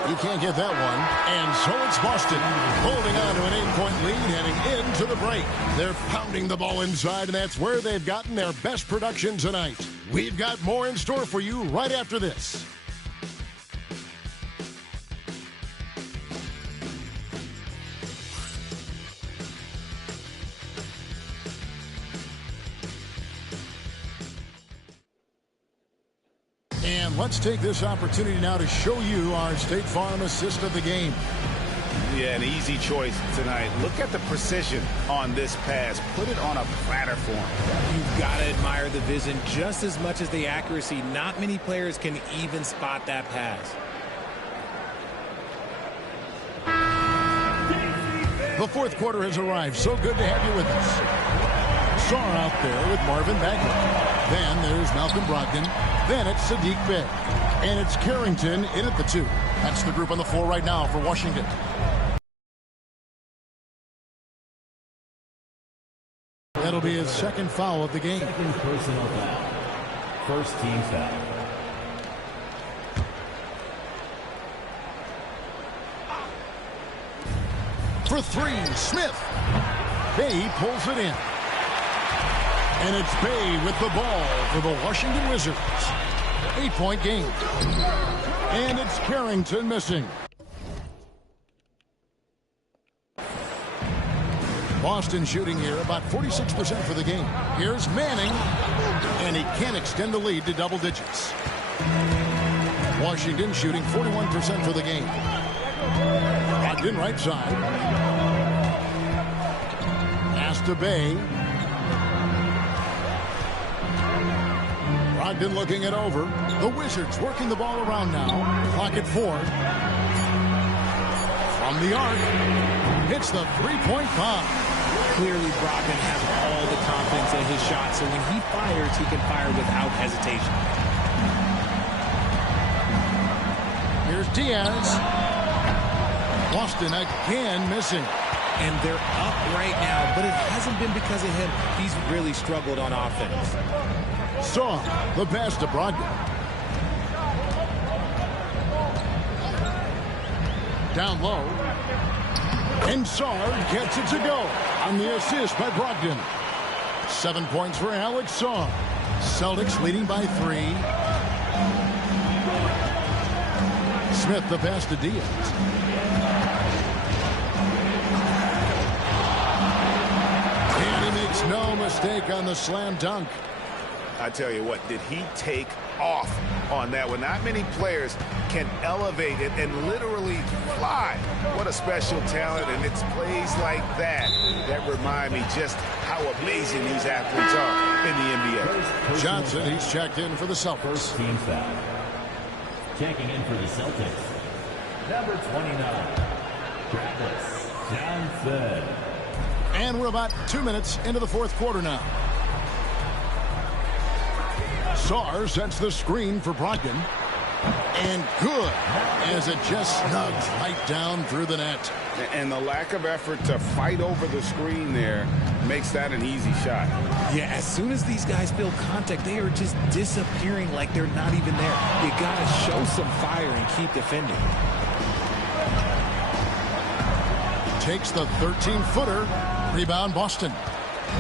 He can't get that one. And so it's Boston holding on to an 8-point lead heading into the break. They're pounding the ball inside, and that's where they've gotten their best production tonight. We've got more in store for you right after this. And let's take this opportunity now to show you our State Farm assist of the game. Yeah, an easy choice tonight. Look at the precision on this pass. Put it on a platter for him. You've got to admire the vision just as much as the accuracy. Not many players can even spot that pass. The fourth quarter has arrived. So good to have you with us. Saar out there with Marvin Bagley. Then there's Malcolm Brogdon. Then it's Sadiq Bey. And it's Carrington in at the 2. That's the group on the floor right now for Washington. That'll be his second foul of the game. Second personal foul. First team foul. For 3, Smith. Bey pulls it in. And it's Bey with the ball for the Washington Wizards. 8-point game. And it's Carrington missing. Boston shooting here about 46% for the game. Here's Manning. And he can't extend the lead to double digits. Washington shooting 41% for the game. Brogdon right side. Pass to Bey. Brogdon looking it over. The Wizards working the ball around now. Clock at 4. From the arc. Hits the three-point bomb. Clearly, Brogdon has all the confidence in his shot, so when he fires, he can fire without hesitation. Here's Diaz. Boston again missing. And they're up right now, but it hasn't been because of him. He's really struggled on offense. Saw the pass to Brogdon. Down low. And Saar gets it to go on the assist by Brogdon. 7 points for Alex Saar. Celtics leading by 3. Smith the pass to Diaz. And he makes no mistake on the slam dunk. I tell you what, did he take off on that one? Not many players can elevate it and literally fly. What a special talent, and it's plays like that that remind me just how amazing these athletes are in the NBA. Johnson, he's checked in for the Celtics. First team foul. Checking in for the Celtics. Number 29, Travis Johnson. And we're about 2 minutes into the fourth quarter now. Saar sets the screen for Brogdon. And good, as it just snugs right down through the net. And the lack of effort to fight over the screen there makes that an easy shot. Yeah, as soon as these guys feel contact, they are just disappearing like they're not even there. You got to show some fire and keep defending. Takes the 13-footer. Rebound Boston.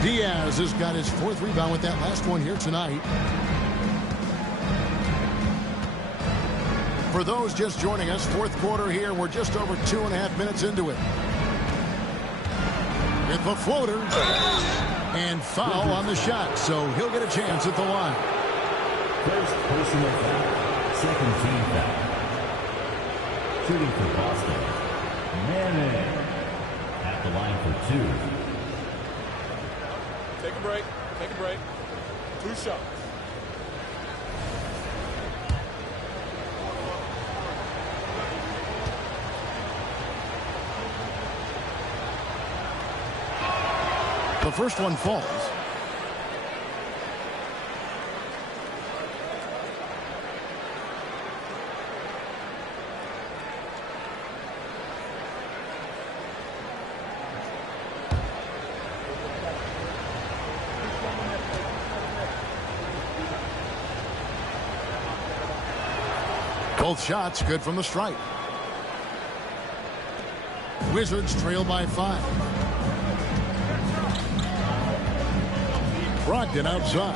Diaz has got his 4th rebound with that last one here tonight. For those just joining us, 4th quarter here. We're just over 2.5 minutes into it. With the floater. And foul on the shot, so he'll get a chance at the line. First personal foul. Second team foul. Shooting for Boston. Manning. At the line for 2. Take a break. Take a break. 2 shots. The first one falls. Both shots good from the stripe. Wizards trail by 5. Brogdon outside.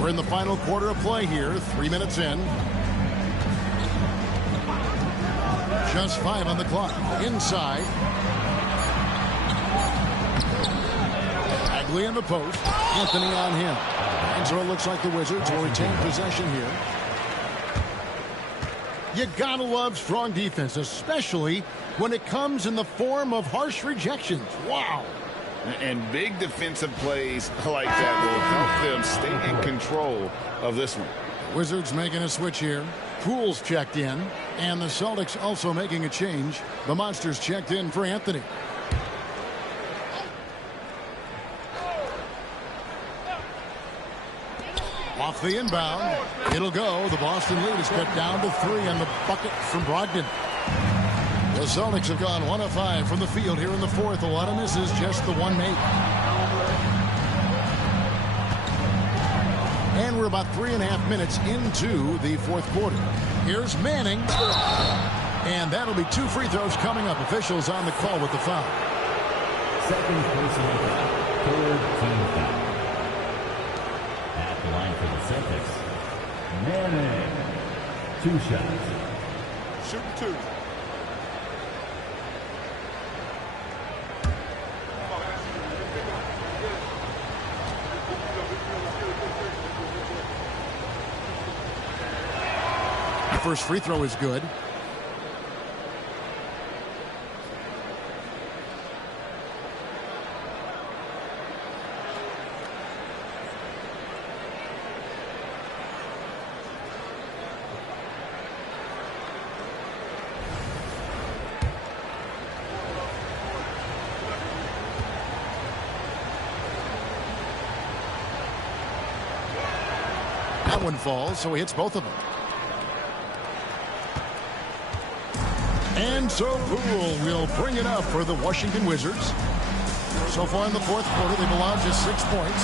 We're in the final quarter of play here. 3 minutes in. Just 5 on the clock. Inside. Bagley in the post. Anthony on him. And so it looks like the Wizards will retain possession here. You gotta love strong defense, especially when it comes in the form of harsh rejections. Wow. And big defensive plays like that will help them stay in control of this one. Wizards making a switch here. Poole's checked in. And the Celtics also making a change. The Monsters checked in for Anthony. Off the inbound. It'll go. The Boston lead is cut down to 3 on the bucket from Brogdon. The Celtics have gone 1 of 5 from the field here in the 4th. A lot of misses, just the one make. And we're about 3.5 minutes into the 4th quarter. Here's Manning. And that'll be 2 free throws coming up. Officials on the call with the foul. Second personal foul. 3rd team foul. At the line for the Celtics. Manning. 2 shots. Shooting 2. First free throw is good. That one falls, so he hits both of them. And so Poole will bring it up for the Washington Wizards. So far in the 4th quarter, they've allowed just 6 points.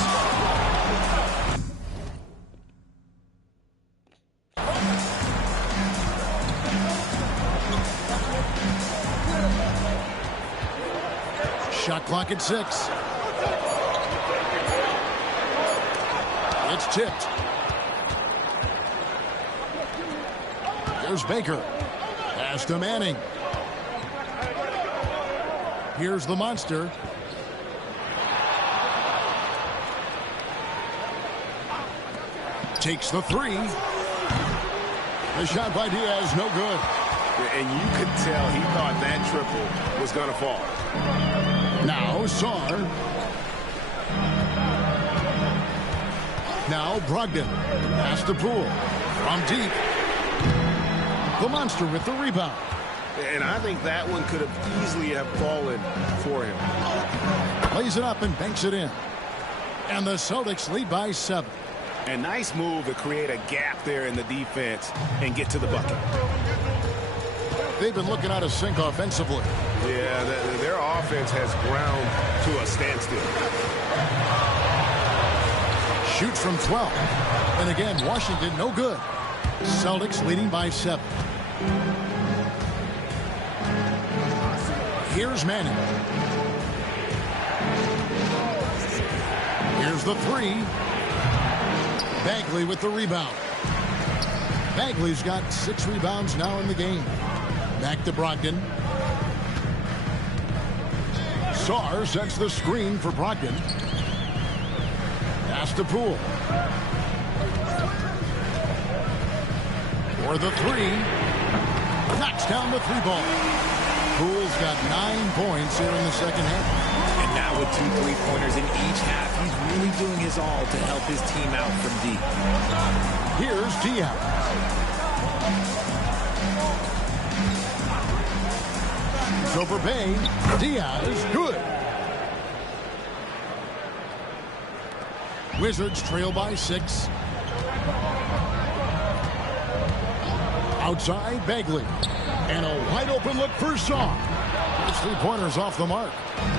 Shot clock at 6. It's tipped. There's Baker. Pass to Manning. Here's the Monster. Takes the 3. The shot by Diaz, no good. And you could tell he thought that triple was going to fall. Now Sarr. Now Brogdon. Pass to Poole. From deep. The Monster with the rebound. And I think that one could have easily have fallen for him. Plays it up and banks it in. And the Celtics lead by 7. A nice move to create a gap there in the defense and get to the bucket. They've been looking out of sync offensively. Yeah, their offense has ground to a standstill. Shoots from 12. And again, Washington no good. Celtics leading by 7. Here's Manning. Here's the three. Bagley with the rebound. Bagley's got 6 rebounds now in the game. Back to Brogdon. Sarr sets the screen for Brogdon. Pass to Poole. For the three. Knocks down the 3-ball. Poole's got 9 points here in the second half. And now with 2 3-pointers in each half, he's really doing his all to help his team out from deep. Here's Diaz. Over Bay. Diaz, good. Wizards trail by 6. Outside, Bagley. And a wide open look for Sarr. His 3-pointers off the mark.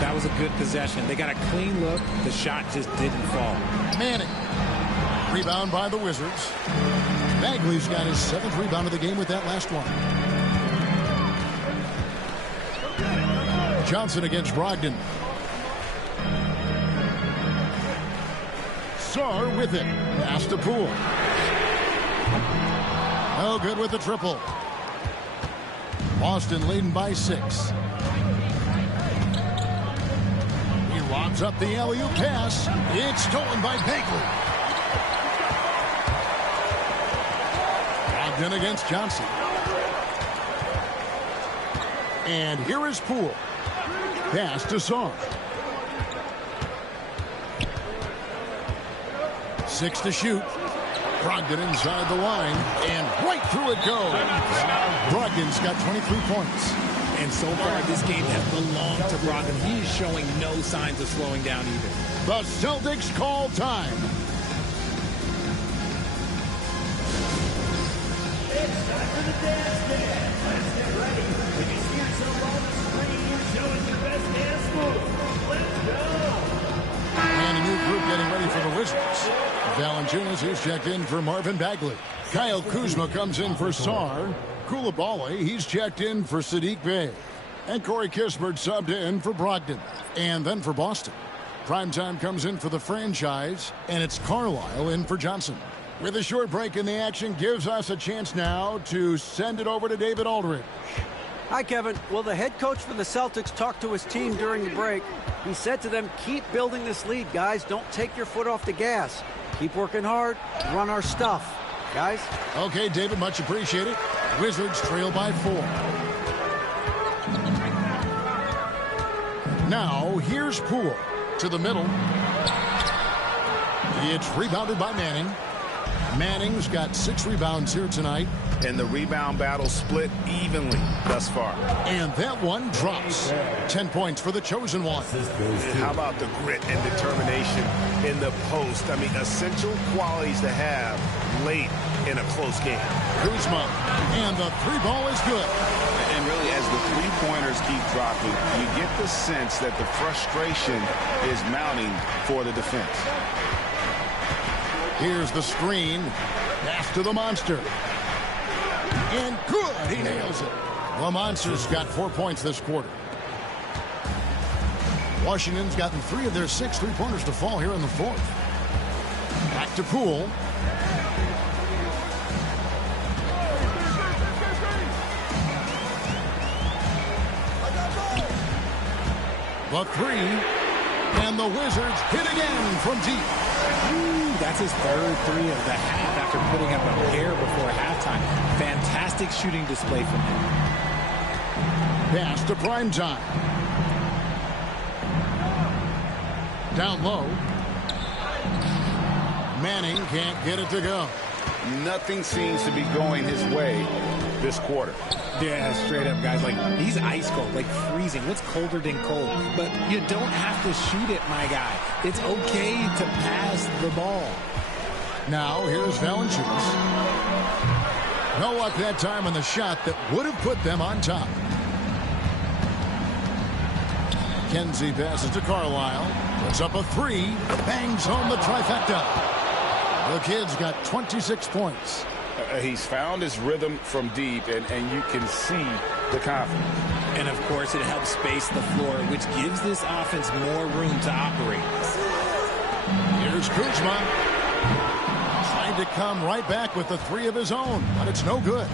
That was a good possession. They got a clean look. The shot just didn't fall. Manning. Rebound by the Wizards. Bagley's got his 7th rebound of the game with that last one. Johnson against Brogdon. Sarr with it. Pass to Poole. No good with the triple. Boston leading by 6. He lobs up the alley-oop pass. It's stolen by Bagley. Brogdon against Johnson. And here is Poole. Pass to Sarr. 6 to shoot. Brogdon inside the line, and right through it goes. Brogdon's got 23 points. And so far, this game has belonged to Brogdon. He is showing no signs of slowing down either. The Celtics call time. It's time for the dance dance. Let's get ready. If you see yourself on the screen, show us your best dance move. Let's go. And a new group getting ready for the Wizards. Valanciunas is checked in for Marvin Bagley. Kyle Kuzma comes in for Sarr. Coulibaly, he's checked in for Saddiq Bey. And Corey Kispert subbed in for Brogdon. And then for Boston, Primetime comes in for the franchise, and it's Carlisle in for Johnson. With a short break in the action, gives us a chance now to send it over to David Aldridge. Hi, Kevin. Well, the head coach for the Celtics talked to his team during the break. He said to them, keep building this lead, guys. Don't take your foot off the gas. Keep working hard. Run our stuff, guys. Okay, David, much appreciated. Wizards trail by 4. Now, here's Poole to the middle. It's rebounded by Manning. Manning's got 6 rebounds here tonight. And the rebound battle split evenly thus far. And that one drops. 10 points for the chosen one. How about the grit and determination in the post? I mean, essential qualities to have late in a close game. Kuzma, and the 3-ball is good. And really, as the 3-pointers keep dropping, you get the sense that the frustration is mounting for the defense. Here's the screen. Pass to the monster. And good. He nails it. The Monster's got 4 points this quarter. Washington's gotten 3 of their 6 3-pointers to fall here in the 4th. Back to Poole. The 3. And the Wizards hit again from deep. That's his 3rd 3 of the half after putting up a pair before halftime. Fantastic shooting display from him. Pass to Primetime. Down low. Manning can't get it to go. Nothing seems to be going his way this quarter. Yeah, straight up, guys. Like, he's ice cold, like freezing. What's colder than cold? But you don't have to shoot it, my guy. It's okay to pass the ball. Now, here's Valanciunas. No luck that time on the shot that would have put them on top. Kenzie passes to Carlisle. Puts up a 3. Bangs home the trifecta. The kid's got 26 points. He's found his rhythm from deep, and you can see the confidence. And, of course, it helps space the floor, which gives this offense more room to operate. Here's Kuzma. Trying to come right back with the three of his own, but it's no good.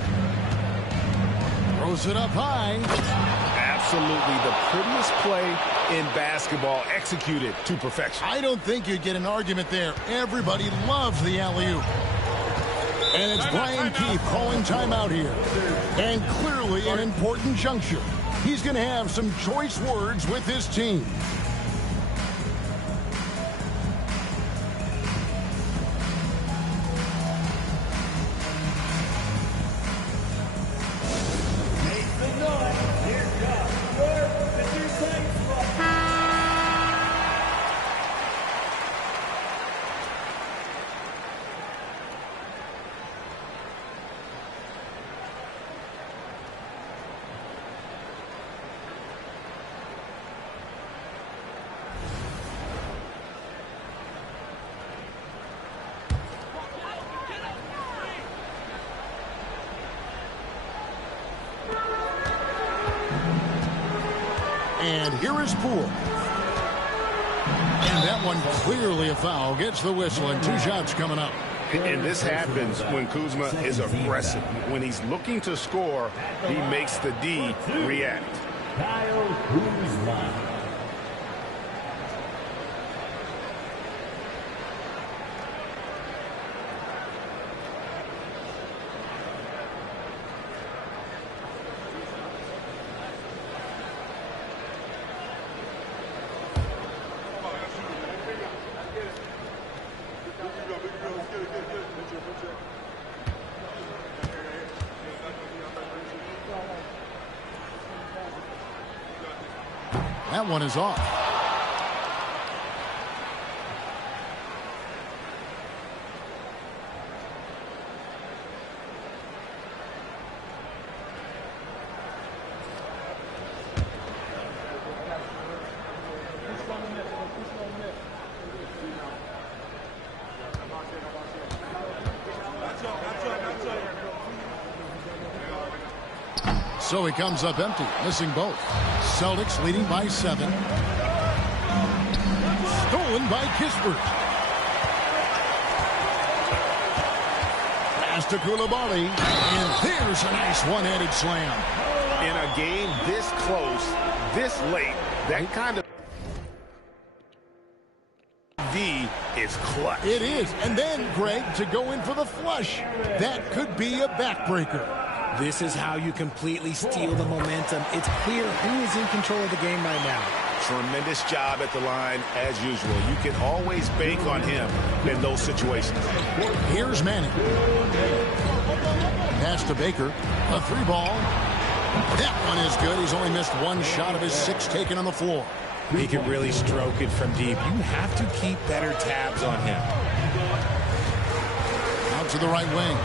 Throws it up high. Absolutely the prettiest play in basketball, executed to perfection. I don't think you'd get an argument there. Everybody loves the alley-oop. And it's Brian Keefe calling timeout here. And clearly an important juncture. He's going to have some choice words with his team. And here is Poole. And that one clearly a foul. Gets the whistle, and 2 shots coming up. And this happens when Kuzma is aggressive. When he's looking to score, he makes the D react. Kyle Kuzma. That one is off. So he comes up empty, missing both. Celtics leading by 7. Stolen by Kispert. Pass to Koulibaly. And there's a nice one-handed slam. In a game this close, this late, that kind of D is clutch. It is. And then, Greg, to go in for the flush. That could be a backbreaker. This is how you completely steal the momentum. It's clear who is in control of the game right now. Tremendous job at the line, as usual. You can always bank on him in those situations. Here's Manning. Pass to Baker. A 3-ball. That one is good. He's only missed 1 shot of his 6 taken on the floor. He can really stroke it from deep. You have to keep better tabs on him. Out to the right wing.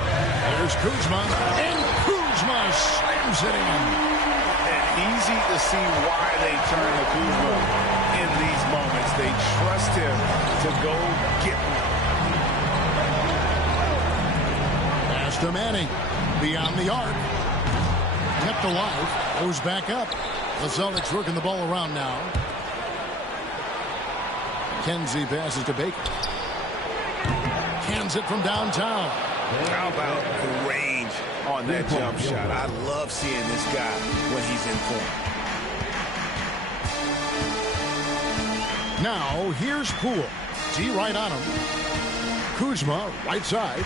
There's Kuzma. And Kuzma slams it in. And easy to see why they turn to Kuzma in these moments. They trust him to go get one. Pass to Manning. Beyond the arc. Kept alive. Goes back up. The Celtics working the ball around now. Kenzie passes to Baker. Cans it from downtown. How about the range on that jump shot? I love seeing this guy when he's in form. Now, here's Poole. D right on him. Kuzma, right side.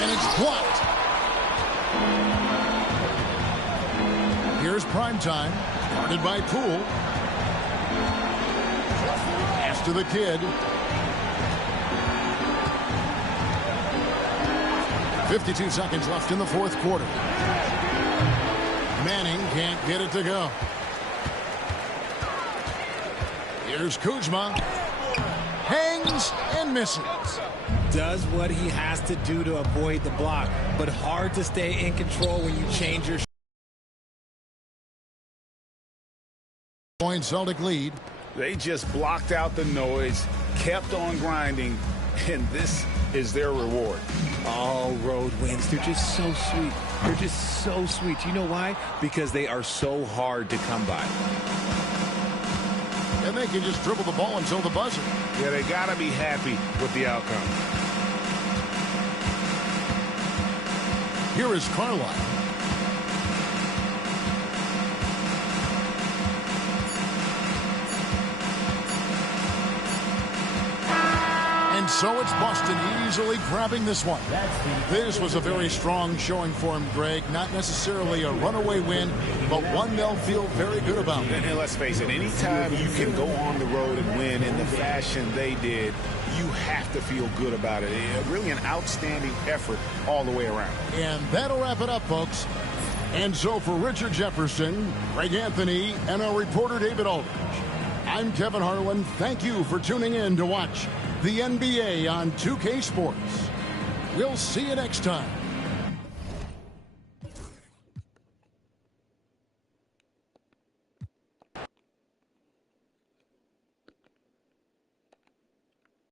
And it's blocked. Here's Primetime. Guarded by Poole. Pass to the kid. 52 seconds left in the 4th quarter. Manning can't get it to go. Here's Kuzma. Hangs and misses. Does what he has to do to avoid the block, but hard to stay in control when you change your Point Celtic lead. They just blocked out the noise, kept on grinding, and this is their reward. All road wins. They're just so sweet. They're just so sweet. You know why? Because they are so hard to come by. And they can just dribble the ball until the buzzer. Yeah, they got to be happy with the outcome. Here is Carlisle. And so it's Boston easily grabbing this one. This was a very strong showing for him, Greg. Not necessarily a runaway win, but one they'll feel very good about. And let's face it, anytime you can go on the road and win in the fashion they did, you have to feel good about it. Really an outstanding effort all the way around. And that'll wrap it up, folks. And so for Richard Jefferson, Greg Anthony, and our reporter David Aldridge, I'm Kevin Harlan. Thank you for tuning in to watch the NBA on 2K Sports. We'll see you next time.